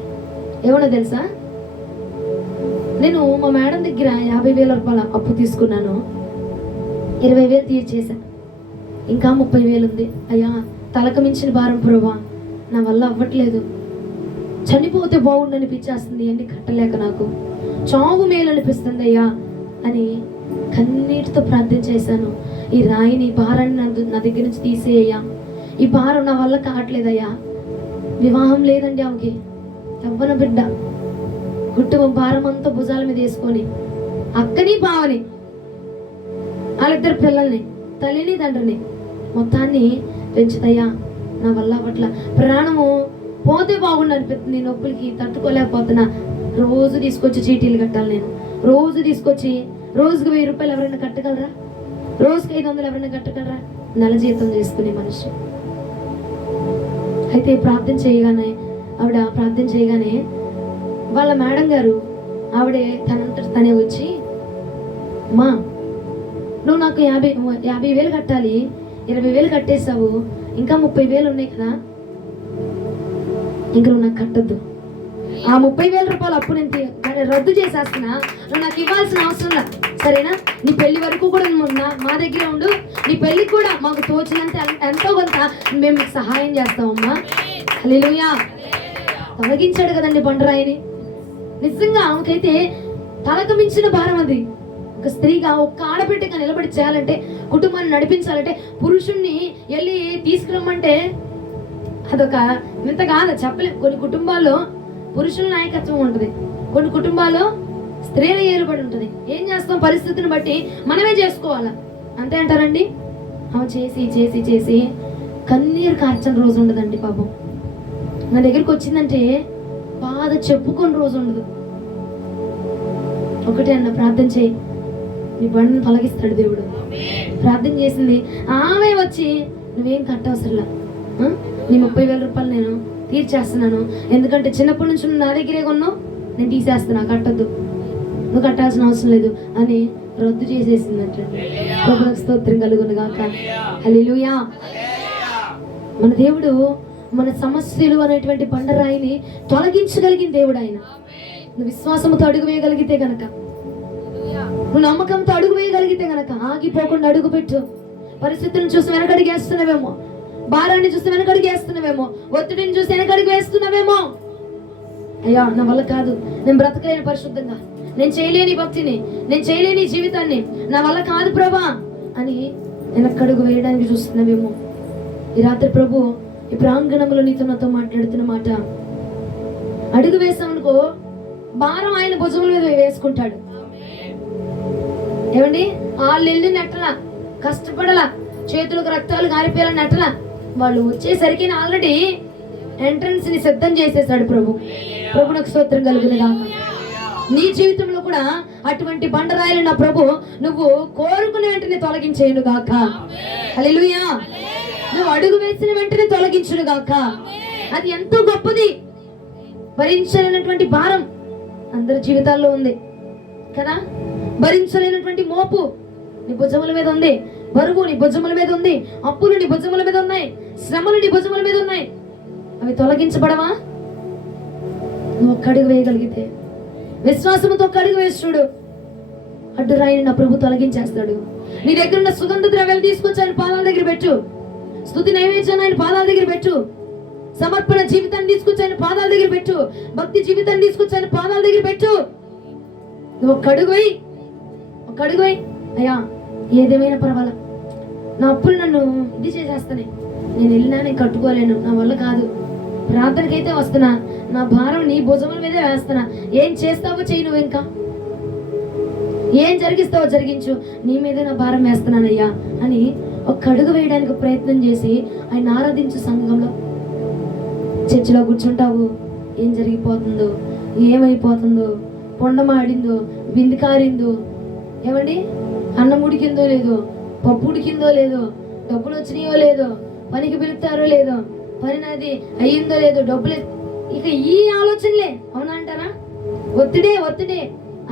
ఏమన్నా తెలుసా? నేను మా మేడం దగ్గర 50,000 రూపాయల అప్పు తీసుకున్నాను, 20,000 తీర్చేసా, ఇంకా 30,000 ఉంది. అయ్యా, తలకు మించిన భారం ప్రభువా, నా వల్ల అవ్వట్లేదు, చనిపోతే బాగుండు అనిపించేస్తుంది, అన్ని కట్టలేక నాకు చావు మేలు అనిపిస్తుంది అయ్యా అని కన్నీటితో ప్రార్థన చేశాను. ఈ రాయిని, భారాన్ని నా దగ్గర నుంచి తీసేయ్యా, ఈ భారం నా వల్ల కావట్లేదయ్యా. వివాహం లేదండి ఆమెకి, యవ్వన బిడ్డ, కుటుంబం భారం అంతా భుజాల మీద వేసుకొని, అక్కని బావని, వాళ్ళిద్దరు పిల్లల్ని, తల్లిని తండ్రిని మొత్తాన్ని పెంచుతయ్యా, నా వల్ల అవ్వట్లా, ప్రాణము పోతే బాగుండు అనిపిస్తుంది, నొప్పులకి తట్టుకోలేకపోతున్నా. రోజు తీసుకొచ్చి చీటీలు కట్టాలి నేను, రోజు తీసుకొచ్చి రోజుకి 1,000 రూపాయలు ఎవరైనా కట్టగలరా? రోజుకి 500 ఎవరైనా కట్టగలరా? నెల జీతం చేసుకునే మనిషి. అయితే ప్రార్థన చేయగానే వాళ్ళ మేడం గారు ఆవిడే తనంతట తనే వచ్చి, మా నువ్వు నాకు 50,000 కట్టాలి, 20,000 కట్టేసావు, ఇంకా 30,000 ఉన్నాయి కదా, ఇంక నువ్వు నాకు కట్టద్దు. ఆ 30,000 రూపాయలు అప్పు నేను రద్దు చేసేస్తున్నా, నువ్వు నాకు ఇవ్వాల్సిన అవసరం లేదు, సరేనా? నీ పెళ్లి వరకు కూడా మా దగ్గర ఉండు, నీ పెళ్లికి కూడా మాకు తోచినంత ఎంతో కొంత మేము మీకు సహాయం చేస్తామమ్మా. హల్లెలూయా. తొలగించాడు కదండి బండరాయిని. నిజంగా ఆమెకైతే తలకు మించిన భారం అది. ఒక స్త్రీగా, ఒక్క ఆడబిడ్డగా నిలబడి చేయాలంటే, కుటుంబాన్ని నడిపించాలంటే, పురుషుణ్ణి వెళ్ళి తీసుకురమ్మంటే అదొక ఇంత కాదు, చెప్పలేం. కొన్ని కుటుంబాల్లో పురుషుల నాయకత్వం ఉంటుంది, కొన్ని కుటుంబాల్లో స్త్రీల ఏలుబడి ఉంటుంది. ఏం చేస్తాం? పరిస్థితిని బట్టి మనమే చేసుకోవాలా, అంతే అంటారండి. ఆమె చేసి కన్నీరు కార్చని రోజు ఉండదండి పాపం. నా దగ్గరికి వచ్చిందంటే బాధ చెప్పుకొని రోజు ఉండదు. ఒకటే అన్న, ప్రార్థన చేయి, నీ బండిని తొలగిస్తాడు దేవుడు. ప్రార్థన చేసింది. ఆమె వచ్చి, నువ్వేం కట్టవసరలా, నీ 30,000 రూపాయలు నేను తీర్చేస్తున్నాను. ఎందుకంటే చిన్నప్పటి నుంచి నువ్వు నా దగ్గరే కొన్నావు, నేను తీసేస్తున్నా, కట్టద్దు, నువ్వు కట్టాల్సిన అవసరం లేదు అని రద్దు చేసేసిందంట. ప్రభువుకు స్తోత్రం కలుగును గాక. హల్లెలూయా. మన దేవుడు మన సమస్యలు అనేటువంటి బండరాయిని తొలగించగలిగిన దేవుడు ఆయన. నువ్వు విశ్వాసంతో అడుగు వేయగలిగితే గనక, నువ్వు నమ్మకంతో అడుగు వేయగలిగితే గనక ఆగిపోకుండా అడుగు పెట్టు. పరిస్థితులను చూసి వెనకడిగి వేస్తున్నావేమో, భారాన్ని చూసి వెనకడిగి వేస్తున్నావేమో, ఒత్తిడిని చూసి వెనకడిగి వేస్తున్నావేమో. అయ్యా నా వల్ల కాదు, నేను బ్రతకలేని పరిశుద్ధంగా, నేను చేయలేని భక్తిని, నేను చేయలేని జీవితాన్ని, నా వల్ల కాదు ప్రభా అని వెనకడుగు వేయడానికి చూస్తున్నావేమో. ఈ రాత్రి ప్రభు ఈ ప్రాంగణంలో నీతో నాతో మాట్లాడుతున్న మాట, అడుగు వేసామనుకో భారం ఆయన భుజముల మీద వేసుకుంటాడు. ఏమండి, వాళ్ళు వెళ్ళి నెట్టలా, కష్టపడలా, చేతులకు రక్తాలు గారిపోయేలా నెట్టలా, వాళ్ళు వచ్చేసరికి ఆల్రెడీ ఎంట్రన్స్ ని సిద్ధం చేసేసాడు ప్రభు. ప్రభునకు స్తోత్రం కలుగును గాక. నీ జీవితంలో కూడా అటువంటి బండరాయిలు నా ప్రభు నువ్వు కోరుకునే వెంటనే తొలగించేయును గాక. హల్లెలూయా. నువ్వు అడుగు వేసిన వెంటనే తొలగించును గాక. అది ఎంతో గొప్పది. భరించలేనటువంటి భారం అందరి జీవితాల్లో ఉంది కదా. భరించలేనటువంటి మోపు నీ భుజముల మీద ఉంది, బరువు నీ భుజముల మీద ఉంది, అప్పులు నీ భుజముల మీద ఉన్నాయి, శ్రమలు నీ భుజముల మీద ఉన్నాయి. అవి తొలగించబడవా? నువ్వు ఒక్క అడుగు వేయగలిగితే, విశ్వాసంతో ఒక్క అడుగు వేసి చూడు, అడ్డురాయిని నా ప్రభు తొలగించేస్తాడు. నీ దగ్గర ఉన్న సుగంధ ద్రవ్యాలు తీసుకొచ్చి ఆయన పాదాల దగ్గర పెట్టు, స్తుతి నైవేద్యాన్ని ఆయన పాదాల దగ్గర పెట్టు, సమర్పణ జీవితాన్ని తీసుకొచ్చి ఆయన పాదాల దగ్గర పెట్టు, భక్తి జీవితాన్ని తీసుకొచ్చి ఆయన పాదాల దగ్గర పెట్టు. నువ్వు ఒక్క అడుగు వేయి, ఒక్క అడుగు వేయి. అయ్యా ఏదేమైనా పర్వాలా, నా అప్పులు నన్ను ఇది చేసేస్తానే, నేను వెళ్ళినా నేను కట్టుకోలేను, నా వల్ల కాదు, ప్రార్థనకైతే వస్తున్నా, నా భారం నీ భుజముల మీదే వేస్తున్నా, ఏం చేస్తావో చెయ్యి, నువ్వు ఇంకా ఏం జరిగిస్తావో జరిగించు, నీ మీదే నా భారం వేస్తున్నానయ్యా అని ఒక అడుగు వేయడానికి ప్రయత్నం చేసి ఆయన ఆరాధించు. సంఘంలో చర్చిలో కూర్చుంటావు, ఏం జరిగిపోతుందో, ఏమైపోతుందో, పొండమాడిందో, బింది కారిందో, ఏమండి అన్నం ఉడికిందో లేదో, పప్పు ఉడికిందో లేదో, డబ్బులు వచ్చినాయో లేదో, పనికి పిలుస్తారో లేదో, పని నాది అయ్యిందో లేదో, డబ్బులు, ఇక ఈ ఆలోచనలే. అవునా అంటారా? ఒత్తిడే ఒత్తిడే.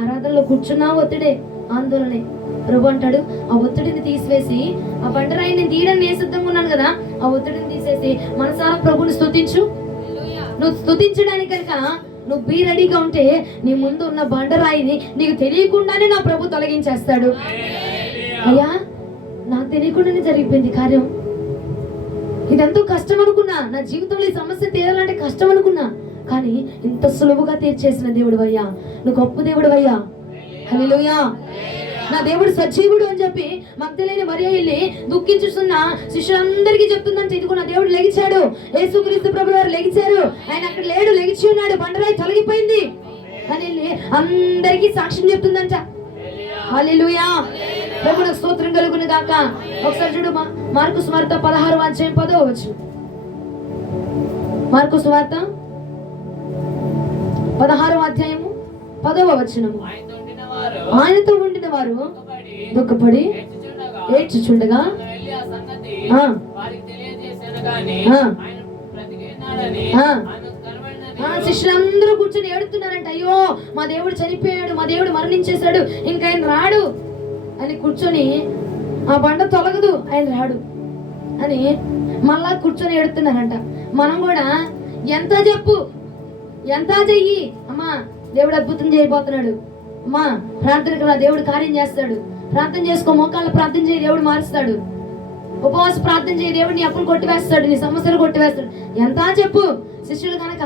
ఆరాధనలో కూర్చున్నా ఒత్తిడే, ఆందోళనే. ప్రభు అంటాడు ఆ ఒత్తిడిని తీసివేసి, ఆ బండరాయి నేను తీయడానికి నేను సిద్ధంగా ఉన్నాను కదా, ఆ ఒత్తిడిని తీసేసి మనసారా ప్రభుని స్తుతించు. నువ్వు స్తుతించడానికి కనుక నువ్వు బీ రెడీగా ఉంటే నీ ముందు ఉన్న బండరాయిని నీకు తెలియకుండానే నా ప్రభు తొలగించేస్తాడు. అయ్యా నాకు తెలియకుండానే జరిగిపోయింది కార్యం, ఇదంతా కష్టం అనుకున్నా, నా జీవితంలో ఈ సమస్య తీరాలంటే కష్టం అనుకున్నా, కానీ ఇంత సులువుగా తీర్చేసిన దేవుడు అయ్యా, నువ్వు గొప్ప దేవుడు అయ్యా. హల్లెలూయా. నా దేవుడు సజీవుడు అని చెప్పి మగ్దలేని మరియ వెళ్ళి దుఃఖించుతున్న శిష్యులందరికీ చెప్తుందంటే, ఇదిగో నా దేవుడు లెగిచాడు, యేసుక్రీస్తు ప్రభువు వారు లెగిచారు, ఆయన అక్కడ లేడు, లెగిచి ఉన్నాడు, బండరాయి తొలగిపోయింది అని వెళ్ళి అందరికీ సాక్ష్యం చెప్తుందంట. హల్లెలూయా. ప్రభువుకు స్తోత్రం కలుగును గాక. ఒకసారి చూడు, మార్కు సువార్త 16వ అధ్యాయం 10వ వచనం. మార్కు సువార్త 16వ అధ్యాయము 10వ వచనము. ఆయనతో ఉండిన వారు దుఃఖపడి ఏడ్చుచుండగా శిష్యులందరూ కూర్చొని ఏడుతున్నారంట. అయ్యో మా దేవుడు చనిపోయాడు, మా దేవుడు మరణించేశాడు, ఇంకా ఆయన రాడు అని కూర్చొని, ఆ బండ తొలగదు, ఆయన రాడు అని మళ్ళా కూర్చొని ఏడుతున్నారంట. మనం కూడా ఎంత చెప్పు, ఎంత చెయ్యి, అమ్మా దేవుడు అద్భుతం చేయబోతున్నాడు, అమ్మా ప్రార్థనకు రా, దేవుడు కార్యం చేస్తాడు, ప్రార్థన చేసుకో, మోకాళ్ళ ప్రార్థన చేయి, దేవుడు మారుస్తాడు, ఉపవాస ప్రార్థన చేయి, దేవుడు నీ అప్పులు కొట్టివేస్తాడు, నీ సమస్యలు కొట్టివేస్తాడు, ఎంత చెప్పు. శిష్యులు కనుక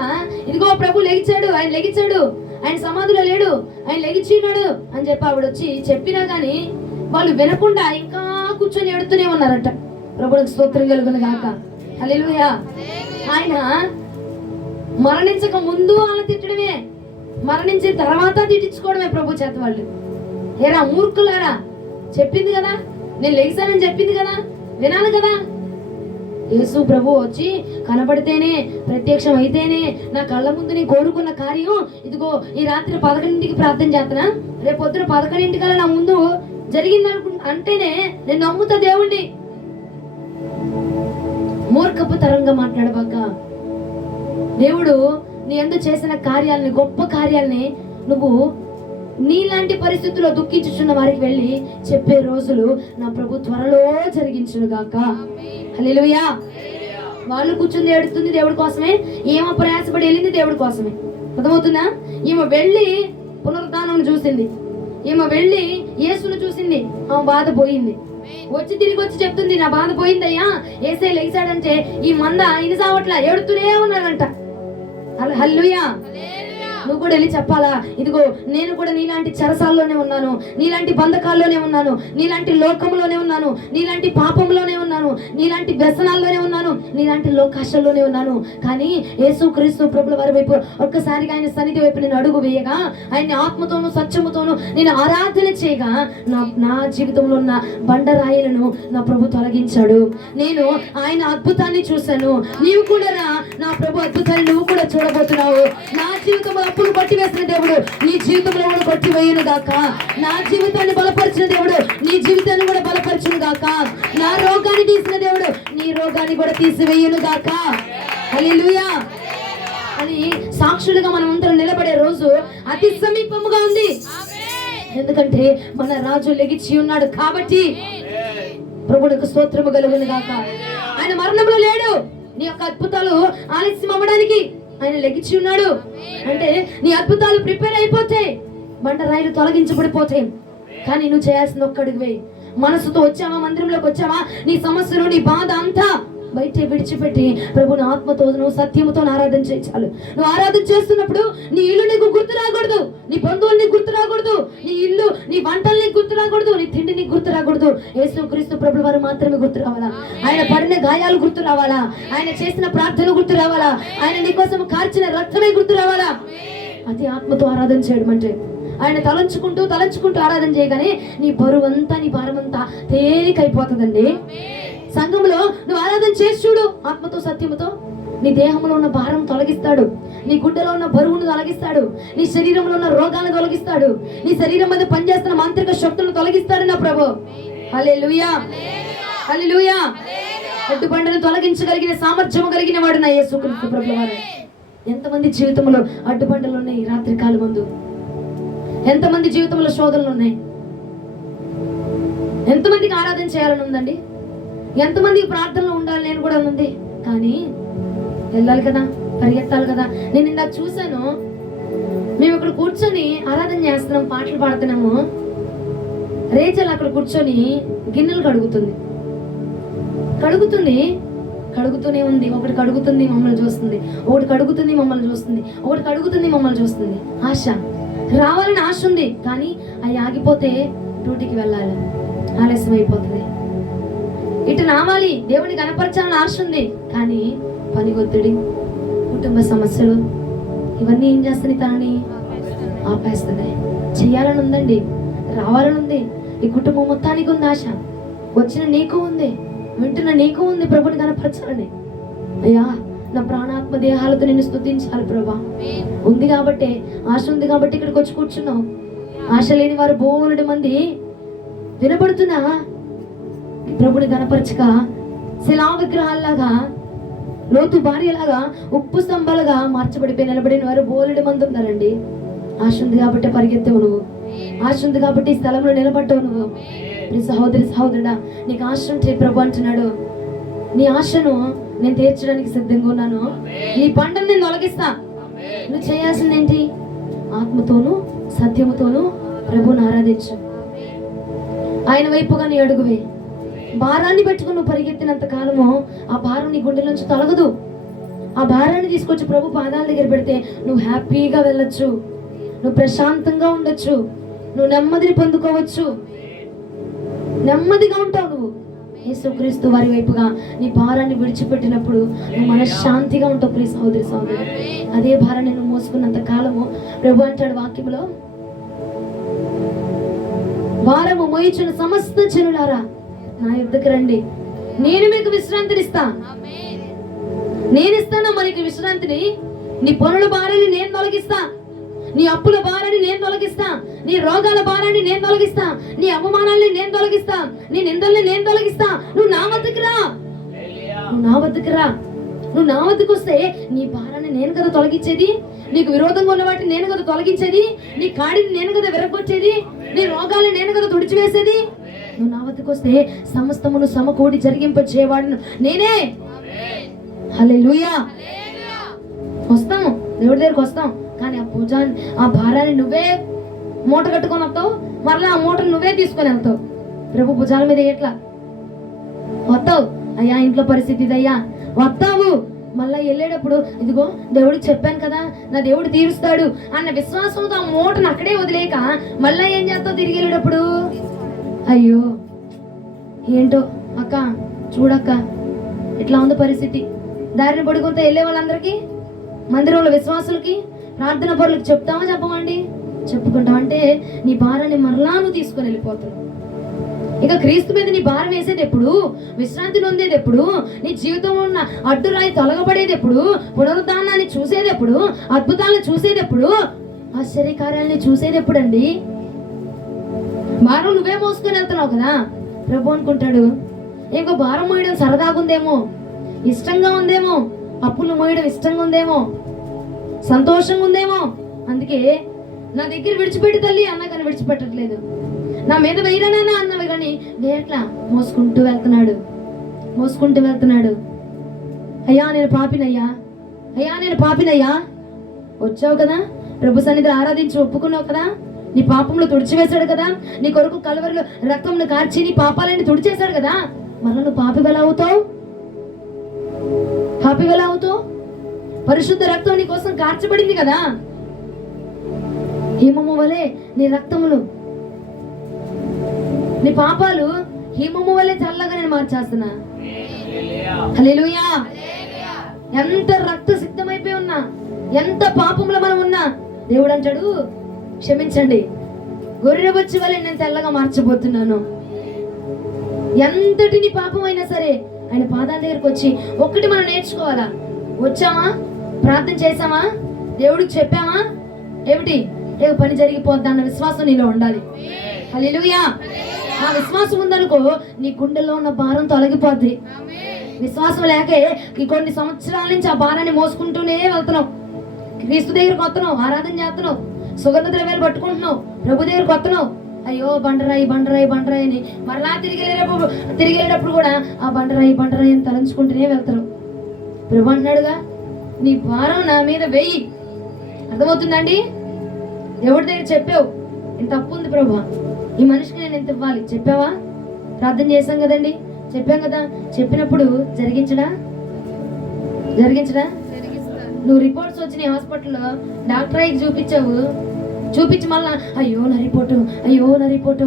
ఇదిగో ప్రభు లెగిచాడు, ఆయన లెగిచాడు, ఆయన సమాధిలో లేడు, ఆయన లెగిచినాడు అని చెప్పి ఆవిడ వచ్చి చెప్పినా గానీ వాళ్ళు వినకుండా ఇంకా కూర్చొని ఎడుతూనే ఉన్నారట. ప్రభువుకు స్తోత్రం కలుగును గాక. హల్లెలూయా. ఆయన మరణించక ముందు వాళ్ళ తిట్టడమే, మరణించిన తర్వాత తిట్టించుకోవడమే ప్రభు చేత. వాళ్ళు ఏరా మూర్ఖులారా, చెప్పింది కదా, నేను లెగిసానని చెప్పింది కదా, వినాలి కదా. యేసు ప్రభు వచ్చి కనబడితేనే, ప్రత్యక్షం అయితేనే నా కళ్ళ ముందు నీ కోరుకున్న కార్యం, ఇదిగో ఈ రాత్రి 11ంటికి ప్రార్థన చేస్తున్నా, రేపు పొద్దున 11ంటికల్లా నా ముందు జరిగింది అంటేనే నేను నమ్ముతా దేవుణ్ణి. మూర్ఖపు తరంగా మాట్లాడబాక. దేవుడు నీ యందు చేసిన కార్యాలని, గొప్ప కార్యాలని నువ్వు నీలాంటి పరిస్థితుల్లో దుఃఖించుచున్న వారికి వెళ్ళి చెప్పే రోజులు నా ప్రభు త్వరలో జరిగించును గాక. హల్లెలూయా. వాళ్ళు కూర్చుంది ఏడుతుంది దేవుడి కోసమే, ఏమో ప్రయాసపడి వెళ్ళింది దేవుడి కోసమే. అర్థమవుతుందా? ఈమె వెళ్ళి పునరుద్ధానం చూసింది, ఈమె వెళ్ళి యేసును చూసింది, ఆమె బాధ పోయింది. వచ్చి తిరిగి వచ్చి చెప్తుంది, నా బాధ పోయిందయ్యా, ఏసై లేచాడంటే ఈ మంద ఇని సావట్లా, ఏడుతూనే ఉన్నాడంట. హల్లెలూయా. నువ్వు కూడా వెళ్ళి చెప్పాలా, ఇదిగో నేను కూడా నీలాంటి చెరసాల్లోనే ఉన్నాను, నీలాంటి బంధకాల్లోనే ఉన్నాను, నీలాంటి లోకంలోనే ఉన్నాను, నీలాంటి పాపంలోనే ఉన్నాను, నీలాంటి వ్యసనాల్లోనే ఉన్నాను, నీలాంటి లోకాశల్లోనే ఉన్నాను. కానీ యేసుక్రీస్తు ప్రభుల వారి వైపు ఒక్కసారిగా ఆయన సన్నిధి వైపు నేను అడుగు వేయగా, ఆయన్ని ఆత్మతోను సత్యముతోను నేను ఆరాధన చేయగా నా జీవితంలో ఉన్న బండరాయిలను నా ప్రభు తొలగించాడు. నేను ఆయన అద్భుతాన్ని చూశాను. నీవు కూడా రా, నా ప్రభు అద్భుతాన్ని నువ్వు కూడా చూడబోతున్నావు. నా జీవితంలో అప్పులు కొట్టి వేసిన దేవుడు నీ జీవితంలో కూడా కొట్టి వేయను గాక. నా జీవితాన్ని బలపరిచిన దేవుడు నీ జీవితాన్ని కూడా బలపరచును గాక. నా రోగాన్ని తీసిన దేవుడు నీ రోగాన్ని కూడా తీసివేయును గాక. హల్లెలూయా అని సాక్షులుగా మనం అందరం నిలబడే రోజు అతి సమీపముగా ఉంది. ఎందుకంటే మన రాజు లెగిచి ఉన్నాడు కాబట్టి ప్రభువుకు స్తోత్రము కలుగును గాక. ఆయన మరణంలో లేడు. నీ యొక్క అద్భుతాలు ఆలస్యం అవ్వడానికి ఆయన లెగిచి ఉన్నాడు. అంటే నీ అద్భుతాలు ప్రిపేర్ అయిపోతాయి, బండరాయిలు తొలగించబడిపోతాయి. కానీ నువ్వు చేయాల్సిన ఒక్కడివే. మనసుతో వచ్చావా, మందిరంలోకి వచ్చావా, నీ సమస్యలు నీ బాధ అంతా బయట విడిచిపెట్టి ప్రభుని ఆత్మతో నువ్వు సత్యముతో ఆరాధన చేయాలి. నువ్వు ఆరాధన చేస్తున్నప్పుడు నీ ఇల్లు నీకు గుర్తు రాకూడదు, నీ బంధువులు నీకు గుర్తు రాకూడదు, నీ ఇల్లు నీ వంటలు నీకు గుర్తు రాకూడదు, నీ తిండి నీకు గుర్తు రాకూడదు. యేసుక్రీస్తు ప్రభుల వారు మాత్రమే గుర్తు రావాలా. ఆయన పడిన గాయాలు గుర్తు రావాలా, ఆయన చేసిన ప్రార్థన గుర్తు రావాలా, ఆయన నీ కోసం కార్చిన రక్తమే గుర్తు రావాలా. అది ఆత్మతో ఆరాధన చేయడం అంటే. ఆయన తలంచుకుంటూ ఆరాధన చేయగానే నీ బరువంతా నీ భారమంతా తేలికైపోతుందండి. సంఘంలో నువ్వు ఆరాధన చేసి చూడు, ఆత్మతో సత్యముతో నీ దేహంలో ఉన్న భారం తొలగిస్తాడు, నీ గుండెలో ఉన్న బరువును తొలగిస్తాడు, నీ శరీరంలో ఉన్న రోగాలను తొలగిస్తాడు, నీ శరీరం మీద పనిచేస్తున్న మాంత్రిక శక్తులను తొలగిస్తాడు నా ప్రభు. హల్లెలూయా, హల్లెలూయా. అడ్డుబండను తొలగించగలిగిన సామర్థ్యం కలిగిన వాడు నా యేసుక్రీస్తు ప్రభువు వారు. ఎంతమంది జీవితంలో అడ్డుబండలు ఉన్నాయి రాత్రి కాలం ముందు, ఎంతమంది జీవితంలో శోధనలు ఉన్నాయి, ఎంతమందికి ఆరాధన చేయాలని ఉందండి, ఎంతమందికి ప్రార్థనలో ఉండాలి నేను కూడా ఉంది. కానీ వెళ్ళాలి కదా, పరిగెత్తాలి కదా. నేను ఇందాక చూశాను, మేము ఇక్కడ కూర్చొని ఆరాధన చేస్తున్నాం, పాటలు పాడుతున్నాము. రేచల్ అక్కడ కూర్చొని గిన్నెలు కడుగుతూనే ఉంది. ఒకటి కడుగుతుంది మమ్మల్ని చూస్తుంది, ఒకటి కడుగుతుంది మమ్మల్ని చూస్తుంది, ఒకటి కడుగుతుంది మమ్మల్ని చూస్తుంది. ఆశ రావాలని ఆశ ఉంది, కానీ అవి ఆగిపోతే డ్యూటీకి వెళ్ళాలి, ఆలస్యం అయిపోతుంది. ఇటు రావాలి, దేవుని కనపరచాలని ఆశ ఉంది, కానీ పని ఒత్తిడి, కుటుంబ సమస్యలు ఇవన్నీ ఏం చేస్తాయి, తనని ఆపేస్తున్నాయి. చెయ్యాలని ఉందండి, రావాలని ఉంది, ఈ కుటుంబం మొత్తానికి ఉంది ఆశ, వచ్చిన నీకు ఉంది, వింటున్న నీకు ఉంది ప్రభుని కనపరచాలని. అయ్యా నా ప్రాణాత్మ దేహాలతో నిన్ను స్తుతించాలి ప్రభా. ఉంది కాబట్టి, ఆశ ఉంది కాబట్టి ఇక్కడికి వచ్చి కూర్చున్నావు. ఆశ లేని వారు బోలెడు మంది వినబడుతున్నా ప్రభుని కనపరచక శిలా విగ్రహాల్లాగా, లోతు భార్యలాగా, ఉప్పు స్తంభాలుగా మార్చబడిపోయి నిలబడిన వారు బోలెడు మంది ఉన్నారండి. ఆశ ఉంది కాబట్టి పరిగెత్తావు నువ్వు, ఆశ ఉంది కాబట్టి ఈ స్థలంలో నిలబడ్డావు నువ్వు. సహోదరుడా, నీకు ఆశ ఉంటే ప్రభు అంటున్నాడు, నీ ఆశను నేను తీర్చడానికి సిద్ధంగా ఉన్నాను, నీ పంటను నేను తొలగిస్తా. నువ్వు చేయాల్సింది ఏంటి? ఆత్మతోనూ సత్యముతోనూ ప్రభుని ఆరాధించు, ఆయన వైపుగా నీ అడుగువే. భారాన్ని పెట్టుకుని నువ్వు పరిగెత్తినంత కాలము ఆ భారం నీ గుండెల నుంచి తొలగదు. ఆ భారాన్ని తీసుకొచ్చి ప్రభు పాదాల దగ్గర పెడితే నువ్వు హ్యాపీగా వెళ్ళొచ్చు, నువ్వు ప్రశాంతంగా ఉండొచ్చు, నువ్వు నెమ్మదిని పొందుకోవచ్చు, నెమ్మదిగా ఉంటావు. నువ్వు యేసుక్రీస్తు వారి వైపుగా నీ భారాన్ని విడిచిపెట్టినప్పుడు నువ్వు మనశ్శాంతిగా ఉంటావు. ప్రియ సహోదరి, అదే భారాన్ని నువ్వు మోసుకున్నంత కాలము ప్రభు అంటాడు వాక్యంలో, భారము మోయించిన సమస్త జనులారా నా యుద్ధకు రండి, నేను మీకు విశ్రాంతిని ఇస్తా. నేను ఇస్తాను మనకి విశ్రాంతిని. నీ పనుల భారాన్ని నేను తొలగిస్తా, నీ అప్పుల భారాన్ని నేను తొలగిస్తా, నీ రోగాల భారాన్ని నేను తొలగిస్తా, నీ అవమానాన్ని నేను తొలగిస్తా, నీ నిందల్ని నేను తొలగిస్తా. నువ్వు నా వద్దకు రా, నువ్వు నా వద్దకు రా, నువ్వు నా వద్దకు వస్తే నీ భారాన్ని నేను కదా తొలగించేది, నీకు విరోధంగా ఉన్న వాటిని నేను కదా తొలగించేది, నీ కాడిని నేను కదా విరగొచ్చేది, నీ రోగాలను నేను కదా తుడిచివేసేది. నువ్వు నా వద్దకు వస్తే సమస్తమును సమకూడి జరిగింపచేవాడును నేనే. హల్లెలూయా. వస్తాం, దేవుడి దగ్గరికి వస్తాం, కానీ ఆ భారాన్ని నువ్వే మూట కట్టుకొని వస్తావు, మరలా ఆ మూటను నువ్వే తీసుకొని వెళ్తావు. ప్రభు భుజాల మీద ఎట్లా వస్తావు, అయ్యా ఇంట్లో పరిస్థితి ఇదయ్యా వస్తావు. మళ్ళా వెళ్ళేటప్పుడు ఇదిగో దేవుడికి చెప్పాను కదా, నా దేవుడు తీరుస్తాడు అన్న విశ్వాసంతో ఆ మూటను అక్కడే వదిలేక మళ్ళా ఏం చేస్తావు తిరిగి వెళ్ళేటప్పుడు? అయ్యో ఏంటో అక్క చూడక్క ఇట్లా ఉంది పరిస్థితి. దారిని పడుకుంటూ వెళ్ళే వాళ్ళందరికీ, మందిరంలో విశ్వాసులకి, ప్రార్థన పరులకు చెప్తామా చెప్పమండి? చెప్పుకుంటామంటే నీ భారాన్ని మరలా నువ్వు తీసుకొని వెళ్ళిపోతున్నావు. ఇక క్రీస్తు మీద నీ భారం వేసేది ఎప్పుడు? విశ్రాంతి నొందేది ఎప్పుడు? నీ జీవితంలో ఉన్న అడ్డురాయి తొలగబడేది ఎప్పుడు? పునరుద్ధానాన్ని చూసేది ఎప్పుడు? అద్భుతాలను చూసేది ఎప్పుడు? ఆశ్చర్యకార్యాలని చూసేది ఎప్పుడు అండి? భారం నువ్వే మోసుకొని వెళ్తున్నావు కదా. ప్రభు అనుకుంటాడు, ఇంకో భారం మోయడం సరదాగా ఉందేమో, ఇష్టంగా ఉందేమో, అప్పులు మోయడం ఇష్టంగా ఉందేమో, సంతోషంగా ఉందేమో, అందుకే నా దగ్గర విడిచిపెట్టి తల్లి అన్న కానీ విడిచిపెట్టట్లేదు, నా మీద వెయ్యరానా అన్నవి కానీ వేట్లా మోసుకుంటూ వెళ్తున్నాడు. అయ్యా నేను పాపినయ్యా, అయ్యా నేను పాపినయ్యా. వచ్చావు కదా ప్రభు సన్నిధిలో ఆరాధించి ఒప్పుకున్నావు కదా, నీ పాపంలో తుడిచివేశాడు కదా, నీ కొరకు కలువరిలో రక్తంను కార్చి నీ పాపాలని తుడిచేశాడు కదా, మరలా నువ్వు పాపి ఎలా అవుతావు? పరిశుద్ధ రక్తం నీ కోసం కార్చబడింది కదా, హిమము వలె నీ రక్తములు, నీ పాపాలు హిమము వలె చల్లగా నేను మార్చేస్తున్నా. హల్లెలూయా. ఎంత రక్త సిద్ధమైపోయి ఉన్నా, ఎంత పాపంలో మనం ఉన్నా దేవుడు అంటాడు క్షమించండి, గొర్రె బొచ్చు వలె నేను తెల్లగా మార్చబోతున్నాను. ఎంతటి నీ పాపం అయినా సరే ఆయన పాదాల దగ్గరికి వచ్చి ఒక్కటి మనం నేర్చుకోవాలా. వచ్చామా, ప్రార్థన చేసామా, దేవుడికి చెప్పామా, ఏమిటి రేపు పని జరిగిపోద్ది అన్న విశ్వాసం నీలో ఉండాలి. హల్లెలూయా. ఆ విశ్వాసం ఉందనుకో నీ గుండెల్లో ఉన్న భారం తొలగిపోద్ది. విశ్వాసం లేకే ఈ కొన్ని సంవత్సరాల నుంచి ఆ భారాన్ని మోసుకుంటూనే వెళ్తున్నావు. క్రీస్తు దగ్గరకు వస్తున్నావు, ఆరాధన చేస్తున్నావు, సుగంధ ద్రవ్యాలు పట్టుకుంటున్నావు, ప్రభు దగ్గరకు వస్తున్నావు, అయ్యో బండరాయి అని మరలా తిరిగేటప్పుడు కూడా ఆ బండరాయి అని తలంచుకుంటూనే వెళ్తారు. ప్రభు అంటున్నాడుగా నీ భారం నా మీద వెయ్యి. అర్థమవుతుందండి? దేవుడి దగ్గర చెప్పావు, ఇంత తప్పు ఉంది ప్రభు, ఈ మనిషికి నేను ఎంత ఇవ్వాలి చెప్పావా? ప్రార్థన చేశాం కదండి, చెప్పాం కదా. చెప్పినప్పుడు జరిగించడా? నువ్వు రిపోర్ట్స్ వచ్చినాయి హాస్పిటల్లో, డాక్టర్ అయ్యి చూపించి మళ్ళా అయ్యో నా రిపోర్టు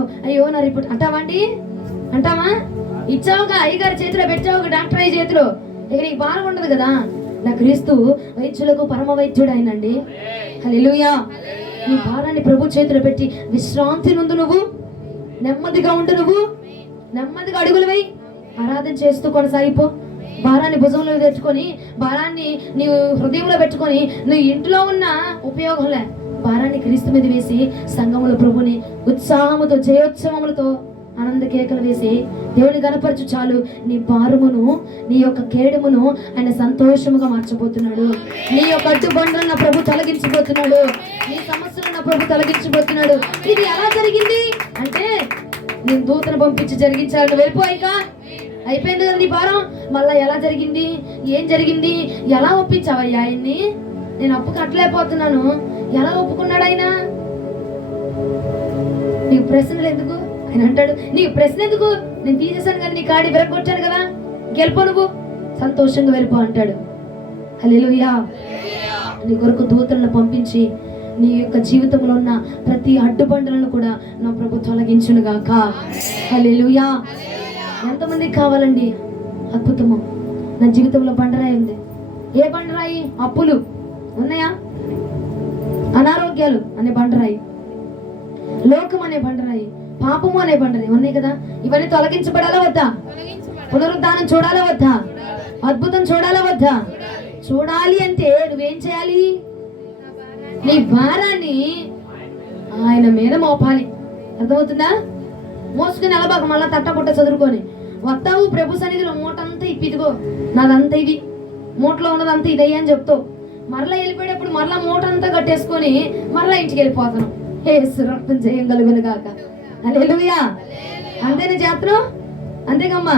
అంటావా? ఇచ్చావుగా అయ్యగారి చేతిలో, పెట్టావుగా డాక్టర్ అయ్యి చేతిలో, ఇక నీకు భారం ఉండదు కదా. నా క్రీస్తు వైద్యులకు పరమ వైద్యుడు ఆయనండి. హల్లెలూయా. నీ భారాన్ని ప్రభు చేతిలో పెట్టి విశ్రాంతి నుండి నువ్వు నెమ్మదిగా ఉండు, నువ్వు నెమ్మదిగా అడుగులు వేయి, ఆరాధన చేస్తూ కొనసాగిపో. భారాన్ని భుజంలో తెచ్చుకొని, భారాన్ని నీవు హృదయంలో పెట్టుకొని నువ్వు ఇంట్లో ఉన్న ఉపయోగంలే, భారాన్ని క్రీస్తు మీద వేసి సంఘములో ప్రభుని ఉత్సాహముతో జయోత్సవములతో ఆనంద కేకలు వేసి దేవుని గణపరచు. చాలు నీ భారమును, నీ యొక్క కేడుమును ఆయన సంతోషముగా మార్చబోతున్నాడు. నీ యొక్క అడ్డుబండలను ప్రభు తొలగించబోతున్నాడు. నీ సమస్యలను ప్రభు తొలగించబోతున్నాడు. ఇది ఎలా జరిగింది అంటే నేను దూతను పంపించి జరిగించాలని వెళ్ళిపోయాక అయిపోయింది కదా నీ భారం. మళ్ళా ఎలా జరిగింది, ఏం జరిగింది, ఎలా ఒప్పించావయ్యా ఆయన్ని? నేను అప్పు కట్టలేకపోతున్నాను, ఎలా ఒప్పుకున్నాడు ఆయన? నీకు ప్రశ్నలు ఎందుకు? ఆయన అంటాడు నీకు ప్రశ్న ఎందుకు, నేను తీసేసాను కదా, నీ కాడి విరగొట్టాను కదా, గెలుపో, నువ్వు సంతోషంగా వెళ్ళిపో అంటాడు. హల్లెలూయా. నీ కొరకు దూతలను పంపించి నీ యొక్క జీవితంలో ఉన్న ప్రతి అడ్డుబండలను కూడా నా ప్రభు తొలగించును గాక. హల్లెలూయా. ఎంతమందికి కావాలండి అద్భుతము? నా జీవితంలో బండరాయి ఉంది. ఏ బండరాయి? అప్పులు ఉన్నాయా? అనారోగ్యాలు అనే బండరాయి, లోకం అనే బండరాయి, పాపము అనే బండరాయి ఉన్నాయి కదా. ఇవన్నీ తొలగించబడాలా వద్దా? పునరుద్ధానం చూడాలా వద్దా? అద్భుతం చూడాలా వద్దా? చూడాలి అంటే నువ్వేం చేయాలి? నీ భారాన్ని ఆయన మీద మోపాలి. అర్థమవుతుందా? మోసుకుని అలబాక మళ్ళా తట్టపుట్ట చదువుకొని వస్తావు ప్రభు సన్నిధిలో, మూటంతా ఇప్పిదిగో నాదంతా ఇది, మూటలో ఉన్నదంతా ఇదే అని చెప్తావు. మరలా వెళ్ళిపోయేటప్పుడు మరలా మూట అంతా కట్టేసుకొని మరలా ఇంటికి వెళ్ళిపోతాను. యేసు రక్తం చేయగలుగును గాక. హల్లెలూయా. అంతేనా చేస్తున్నావు? అంతేగమ్మా.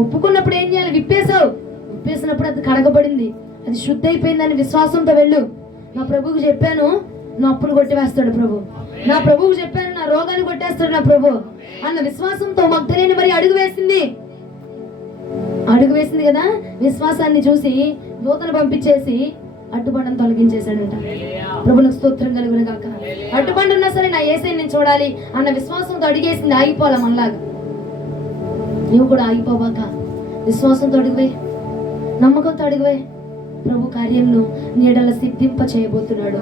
ఒప్పుకున్నప్పుడు ఏం చేయాలి? విప్పేసావు. విప్పేసినప్పుడు అది కడగబడింది, అది శుద్ధి అయిపోయిందని విశ్వాసంతో వెళ్ళు. నా ప్రభువుకి చెప్పాను, నా అప్పులు కొట్టివేస్తాడు ప్రభు. నా ప్రభువుకి చెప్పాను, నా రోగాన్ని కొట్టేస్తాడు నా ప్రభు అన్న విశ్వాసంతో మగ్దలేని మరి అడుగు వేసింది కదా. విశ్వాసాన్ని చూసి దూతను పంపించేసి అడ్డుబండను తొలగించేశాడంట. ప్రభునికి స్తోత్రం కలుగును గాక. అడ్డుబండ ఉన్నా సరే నా యేసయ్యని నేను చూడాలి అన్న విశ్వాసంతో అడిగేసింది. ఆగిపోవాలా మనలాగా? నువ్వు కూడా ఆగిపోవాక విశ్వాసంతో అడుగువే, నమ్మకంతో అడుగువే. ప్రభు కార్యంను నీడల సిద్ధింప చేయబోతున్నాడు.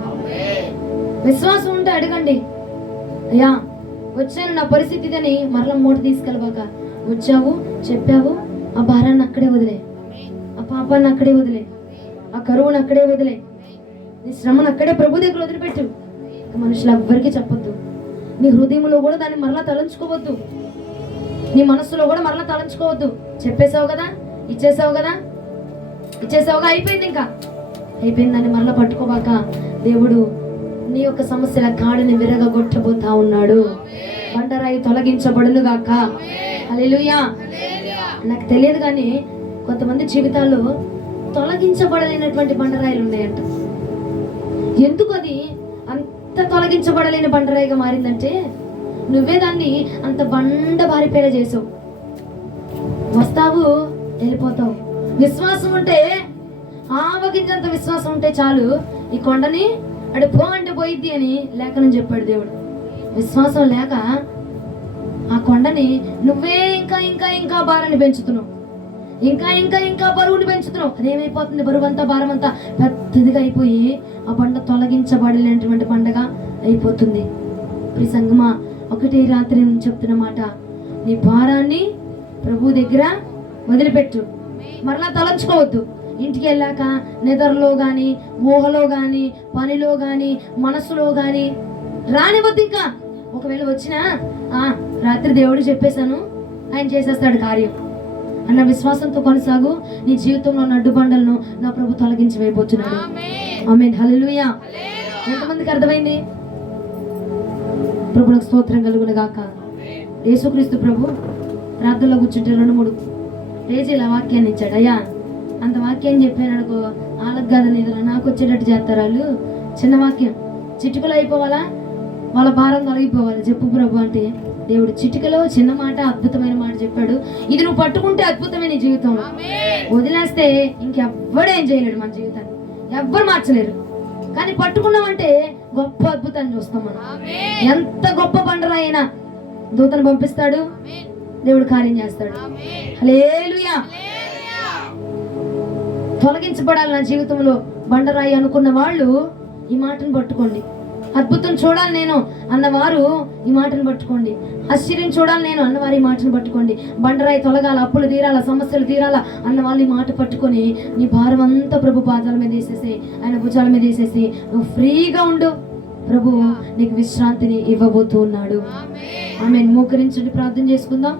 విశ్వాసం ఉంటే అడగండి. అయ్యా వచ్చాను, నా పరిస్థితి అని మరలా మూట తీసుకెళ్ళబాక. వచ్చావు, చెప్పావు, ఆ భారాన్ని అక్కడే వదిలే, ఆ పాపాన్ని అక్కడే వదిలే, ఆ కరువును అక్కడే వదిలే, నీ శ్రమను అక్కడే ప్రభు దగ్గర వదిలిపెట్టు. మనుషులు ఎవ్వరికీ చెప్పొద్దు. నీ హృదయంలో కూడా దాన్ని మరలా తలంచుకోవద్దు, నీ మనస్సులో కూడా మరలా తలంచుకోవద్దు. చెప్పేసావు కదా, ఇచ్చేసావుగా, అయిపోయింది. ఇంకా అయిపోయింది. దాన్ని మరలా పట్టుకోబాక. దేవుడు నీ యొక్క సమస్యల కాడిని విరగొట్టబోతా ఉన్నాడు. బండరాయి తొలగించబడును గాక. హల్లెలూయా. నాకు తెలియదు కానీ కొంతమంది జీవితాల్లో తొలగించబడలేనటువంటి బండరాయిలు ఉన్నాయంట. ఎందుకు అది అంత తొలగించబడలేని బండరాయిగా మారిందంటే, నువ్వే దాన్ని అంత బండ బారిపేర చేసావు. వస్తావు, వెళ్ళిపోతావు. విశ్వాసం ఉంటే, ఆవగించంత విశ్వాసం ఉంటే చాలు, ఈ కొండని అడు పో అంటే పోయిద్ది అని లేఖనం చెప్పాడు దేవుడు. విశ్వాసం లేక ఆ కొండని నువ్వే ఇంకా ఇంకా ఇంకా భారాన్ని పెంచుతున్నావు, ఇంకా ఇంకా ఇంకా బరువుని పెంచుతున్నావు. అదేమైపోతుంది? బరువు అంతా, భారం అంతా పెద్దదిగా అయిపోయి ఆ బండ తొలగించబడలేనటువంటి బండగా అయిపోతుంది. ప్రియ సంగమా, ఒకటే రాత్రి నేను చెప్తున్న మాట, నీ భారాన్ని ప్రభు దగ్గర వదిలిపెట్టు. మరలా తలంచుకోవద్దు. ఇంటికి వెళ్ళాక నిద్రలో కానీ, ఊహలో కానీ, పనిలో కానీ, మనసులో కానీ రానివద్దు. ఇంకా ఒకవేళ వచ్చినా రాత్రి దేవుడు చెప్పేశాను, ఆయన చేసేస్తాడు కార్యం అన్న విశ్వాసంతో కొనసాగు. నీ జీవితంలో ఉన్న అడ్డుబండలను నా ప్రభు తొలగించి వేయబోతున్నాడు. ఆమేన్. హల్లెలూయా. ఎంతమందికి అర్థమైంది? ప్రభునికి స్తోత్రం కలుగును గాక. యేసుక్రీస్తు ప్రభు ప్రార్థనలో కూర్చుంటే 2-3 పేజీల వాక్యాన్ని ఇచ్చాడు. అయ్యా అంత వాక్యాన్ని చెప్పాను అనుకో, వాళ్ళకి కాదు నిధులు నాకు వచ్చేటట్టు చేస్తారు వాళ్ళు. చిన్న వాక్యం చిటికలో అయిపోవాలా, వాళ్ళ భారం తొలగిపోవాలి. చెప్పు ప్రభు అంటే దేవుడు చిటికలో చిన్న మాట, అద్భుతమైన మాట చెప్పాడు. ఇది నువ్వు పట్టుకుంటే అద్భుతమైన జీవితం. వదిలేస్తే ఇంకెవ్వడేం చేయలేడు మన జీవితాన్ని, ఎవ్వరు మార్చలేరు. కానీ పట్టుకున్నామంటే గొప్ప అద్భుతాన్ని చూస్తాం మనం. ఎంత గొప్ప బండరాయినా దూతను పంపిస్తాడు, దేవుడు కార్యం చేస్తాడు. హల్లెలూయా. తొలగించబడాలి నా జీవితంలో బండరాయి అనుకున్న వాళ్ళు ఈ మాటను పట్టుకోండి. అద్భుతం చూడాలి నేను అన్నవారు ఈ మాటను పట్టుకోండి. ఆశ్చర్యం చూడాలి నేను అన్నవారు ఈ మాటను పట్టుకోండి. బండరాయి తొలగాల, అప్పులు తీరాల, సమస్యలు తీరాల అన్న వాళ్ళు ఈ మాట పట్టుకొని నీ భారం అంతా ప్రభు పాదాల మీద వేసేసి, ఆయన భుజాల మీద వేసేసి నువ్వు ఫ్రీగా ఉండు. ప్రభు నీకు విశ్రాంతిని ఇవ్వబోతూ ఉన్నాడు. ఆమేన్. మోకరించండి, ప్రార్థన చేసుకుందాం.